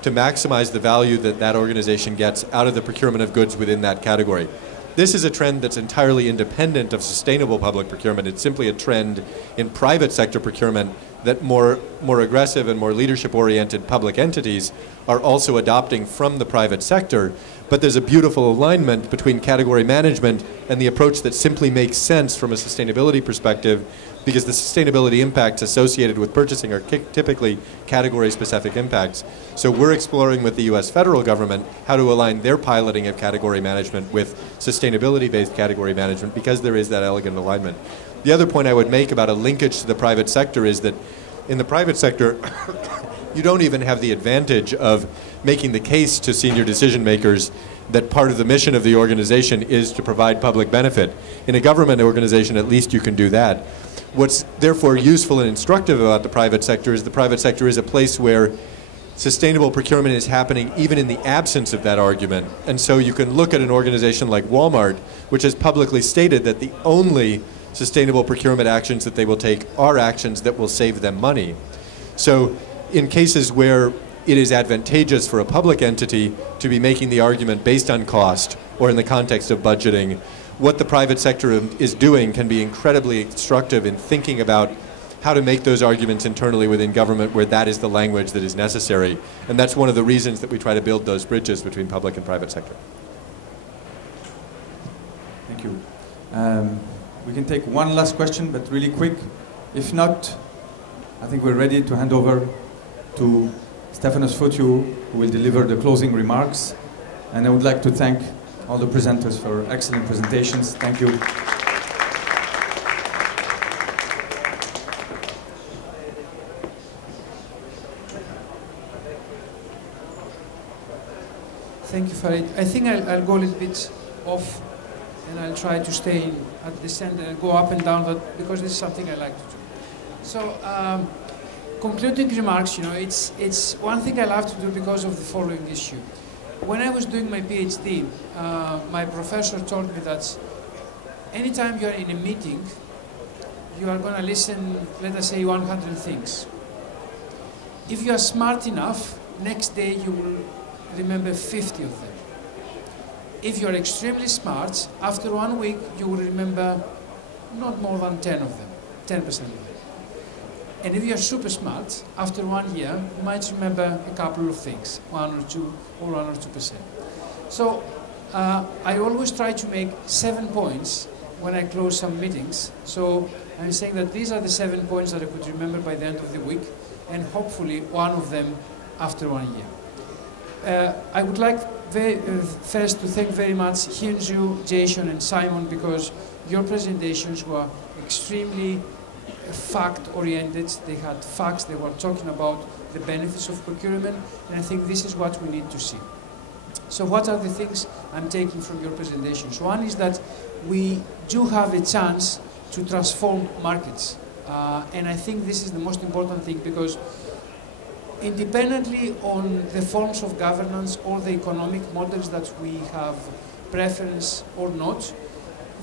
to maximize the value that that organization gets out of the procurement of goods within that category. This is a trend that's entirely independent of sustainable public procurement. It's simply a trend in private sector procurement that more aggressive and more leadership-oriented public entities are also adopting from the private sector. But there's a beautiful alignment between category management and the approach that simply makes sense from a sustainability perspective, because the sustainability impacts associated with purchasing are typically category-specific impacts. So we're exploring with the US federal government how to align their piloting of category management with sustainability-based category management, because there is that elegant alignment. The other point I would make about a linkage to the private sector is that in the private sector, you don't even have the advantage of making the case to senior decision makers that part of the mission of the organization is to provide public benefit. In a government organization, at least you can do that. What's therefore useful and instructive about the private sector is a place where sustainable procurement is happening even in the absence of that argument. And so you can look at an organization like Walmart, which has publicly stated that the only sustainable procurement actions that they will take are actions that will save them money. So in cases where it is advantageous for a public entity to be making the argument based on cost or in the context of budgeting, what the private sector is doing can be incredibly instructive in thinking about how to make those arguments internally within government where that is the language that is necessary. And that's one of the reasons that we try to build those bridges between public and private sector. Thank you. We can take one last question, but really quick. If not, I think we're ready to hand over to Stefanos Fotiou, who will deliver the closing remarks. And I would like to thank all the presenters for excellent presentations. Thank you. Thank you, Farid. I think I'll go a little bit off, and I'll try to stay at the center and go up and down, because this is something I like to do. So, concluding remarks, it's one thing I love to do because of the following issue. When I was doing my PhD, my professor told me that anytime you're in a meeting, you are going to listen, let us say, 100 things. If you are smart enough, next day you will remember 50 of them. If you're extremely smart, after 1 week you will remember not more than 10 of them, 10% of them. And if you're super smart, after 1 year, you might remember a couple of things, 1 or 2 or 1 or 2%. So I always try to make 7 points when I close some meetings. So I'm saying that these are the 7 points that I could remember by the end of the week, and hopefully one of them after 1 year. I would like first to thank very much Hyunju, Jason and Simon, because your presentations were extremely fact-oriented. They had facts, they were talking about the benefits of procurement, and I think this is what we need to see. So what are the things I'm taking from your presentations? One is that we do have a chance to transform markets, and I think this is the most important thing, because independently on the forms of governance or the economic models that we have preference or not,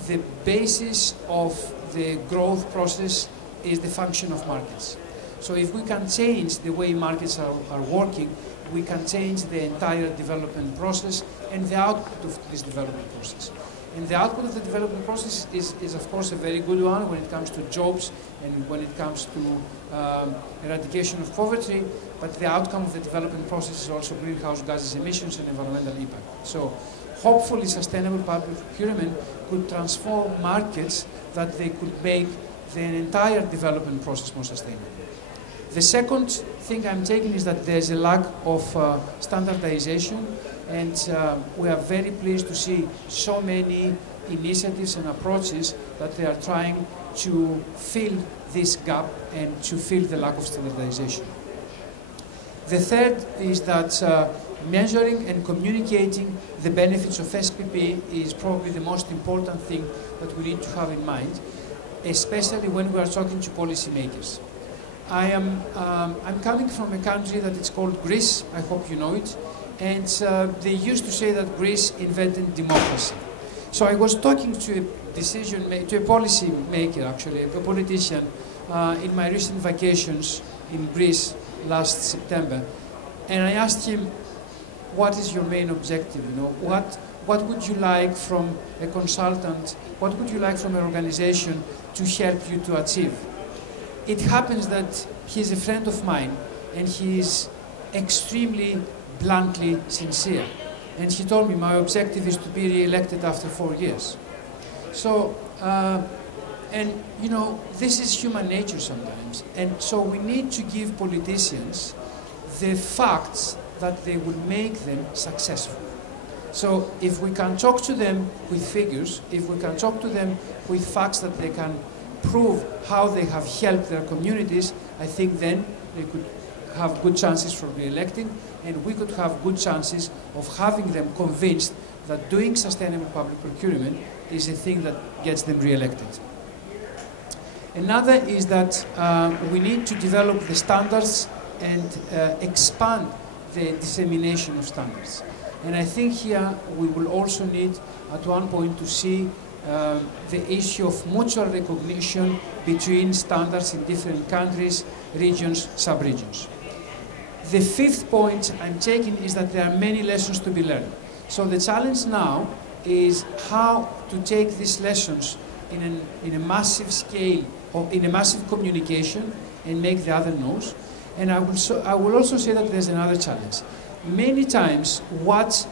the basis of the growth process is the function of markets. So if we can change the way markets are working, we can change the entire development process and the output of this development process. And the output of the development process is of course a very good one when it comes to jobs and when it comes to eradication of poverty, but the outcome of the development process is also greenhouse gases emissions and environmental impact. So hopefully sustainable public procurement could transform markets that they could make the entire development process more sustainable. The second thing I'm taking is that there's a lack of standardization, and we are very pleased to see so many initiatives and approaches that they are trying to fill this gap and to fill the lack of standardization. The third is that measuring and communicating the benefits of SPP is probably the most important thing that we need to have in mind, especially when we are talking to policymakers. I'm coming from a country that is called Greece, I hope you know it, and they used to say that Greece invented democracy. So I was talking to a policy maker, actually, a politician, in my recent vacations in Greece last September, and I asked him, what is your main objective? What would you like from a consultant? What would you like from an organization to help you to achieve? It happens that he's a friend of mine, and he is extremely bluntly sincere. And he told me, my objective is to be re-elected after 4 years. So, and this is human nature sometimes. And so we need to give politicians the facts that they will make them successful. So if we can talk to them with figures, if we can talk to them with facts that they can prove how they have helped their communities, I think then they could have good chances for re-electing, and we could have good chances of having them convinced that doing sustainable public procurement is a thing that gets them re-elected. Another is that we need to develop the standards and expand the dissemination of standards. And I think here we will also need at one point to see the issue of mutual recognition between standards in different countries, regions, sub-regions. The fifth point I'm taking is that there are many lessons to be learned. So the challenge now is how to take these lessons in a massive scale, or in a massive communication, and make the other knows. And I will also say that there's another challenge. Many times what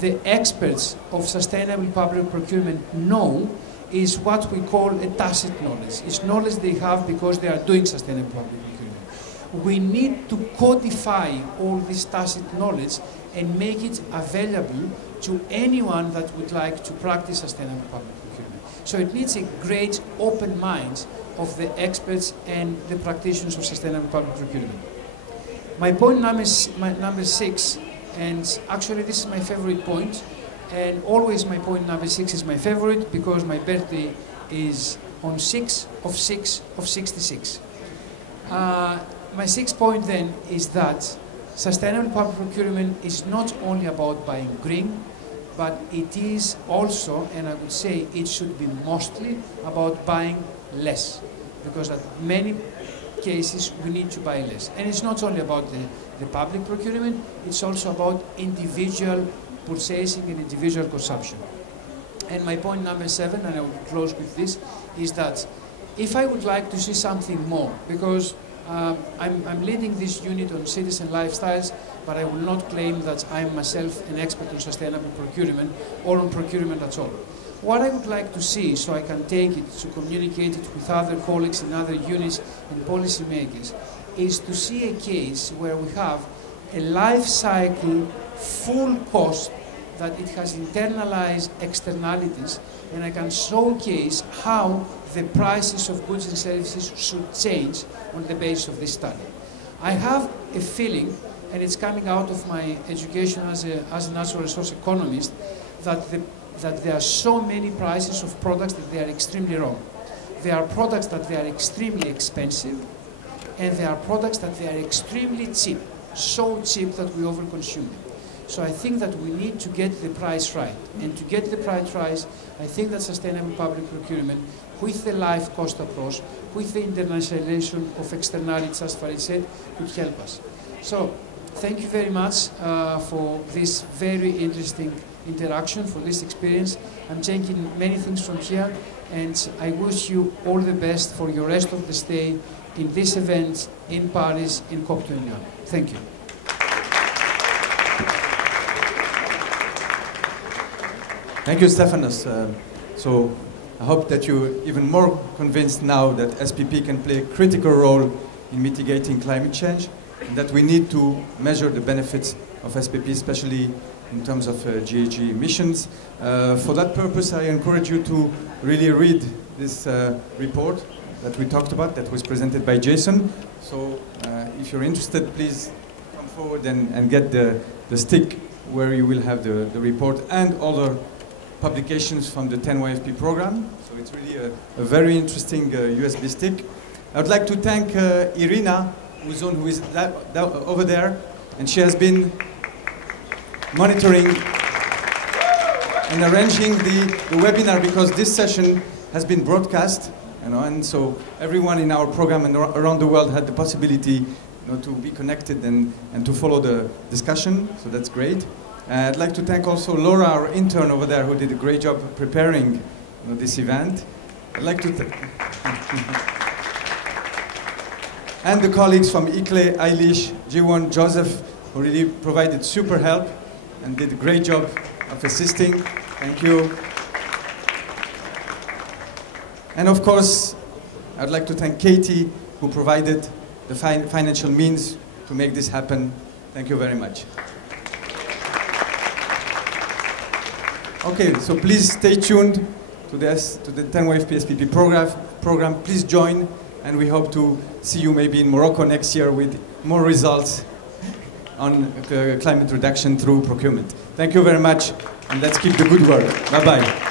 the experts of sustainable public procurement know is what we call a tacit knowledge. It's knowledge they have because they are doing sustainable public procurement. We need to codify all this tacit knowledge and make it available to anyone that would like to practice sustainable public procurement. So it needs a great open mind of the experts and the practitioners of sustainable public procurement. My point number 6 And actually this is my favorite point, and always my point number 6 is my favorite because my birthday is on 6 of 6 of 66. My 6th point then is that sustainable public procurement is not only about buying green, but it is also, and I would say it should be mostly, about buying less. Because in many cases we need to buy less. And it's not only about the public procurement, it's also about individual purchasing and individual consumption. And my point number 7, and I will close with this, is that if I would like to see something more, because I'm leading this unit on citizen lifestyles, but I will not claim that I'm myself an expert on sustainable procurement or on procurement at all. What I would like to see, so I can take it to communicate it with other colleagues in other units and policymakers, is to see a case where we have a life cycle full cost that it has internalized externalities, and I can showcase how the prices of goods and services should change on the basis of this study. I have a feeling, and it's coming out of my education as a natural resource economist, that there are so many prices of products that they are extremely wrong. There are products that they are extremely expensive, and there are products that they are extremely cheap, so cheap that we overconsume them. So I think that we need to get the price right. And to get the price right, I think that sustainable public procurement, with the life cost approach, with the internationalization of externalities, as Farid said, could help us. So thank you very much for this very interesting interaction, for this experience. I'm taking many things from here, and I wish you all the best for your rest of the stay in this event in Paris in COP21. Thank you. Thank you, Stefanos. So I hope that you're even more convinced now that SPP can play a critical role in mitigating climate change, and that we need to measure the benefits of SPP, especially in terms of GHG emissions. For that purpose, I encourage you to really read this report that we talked about, that was presented by Jason. So if you're interested, please come forward and get the stick where you will have the report and other publications from the 10YFP program. So it's really a very interesting USB stick. I would like to thank Irina, who is over there, and she has been monitoring and arranging the webinar, because this session has been broadcast, and so everyone in our program and around the world had the possibility to be connected and to follow the discussion, so that's great. I'd like to thank also Laura, our intern over there, who did a great job preparing this event. I'd like to and the colleagues from ICLEI, Eilish, Jiwon, Joseph, who really provided super help and did a great job of assisting. Thank you. And of course, I'd like to thank KEITI, who provided the financial means to make this happen. Thank you very much. Okay, so please stay tuned to the 10YFP SPP program. Please join, and we hope to see you maybe in Morocco next year with more results on climate reduction through procurement. Thank you very much, and let's keep the good work. Bye-bye.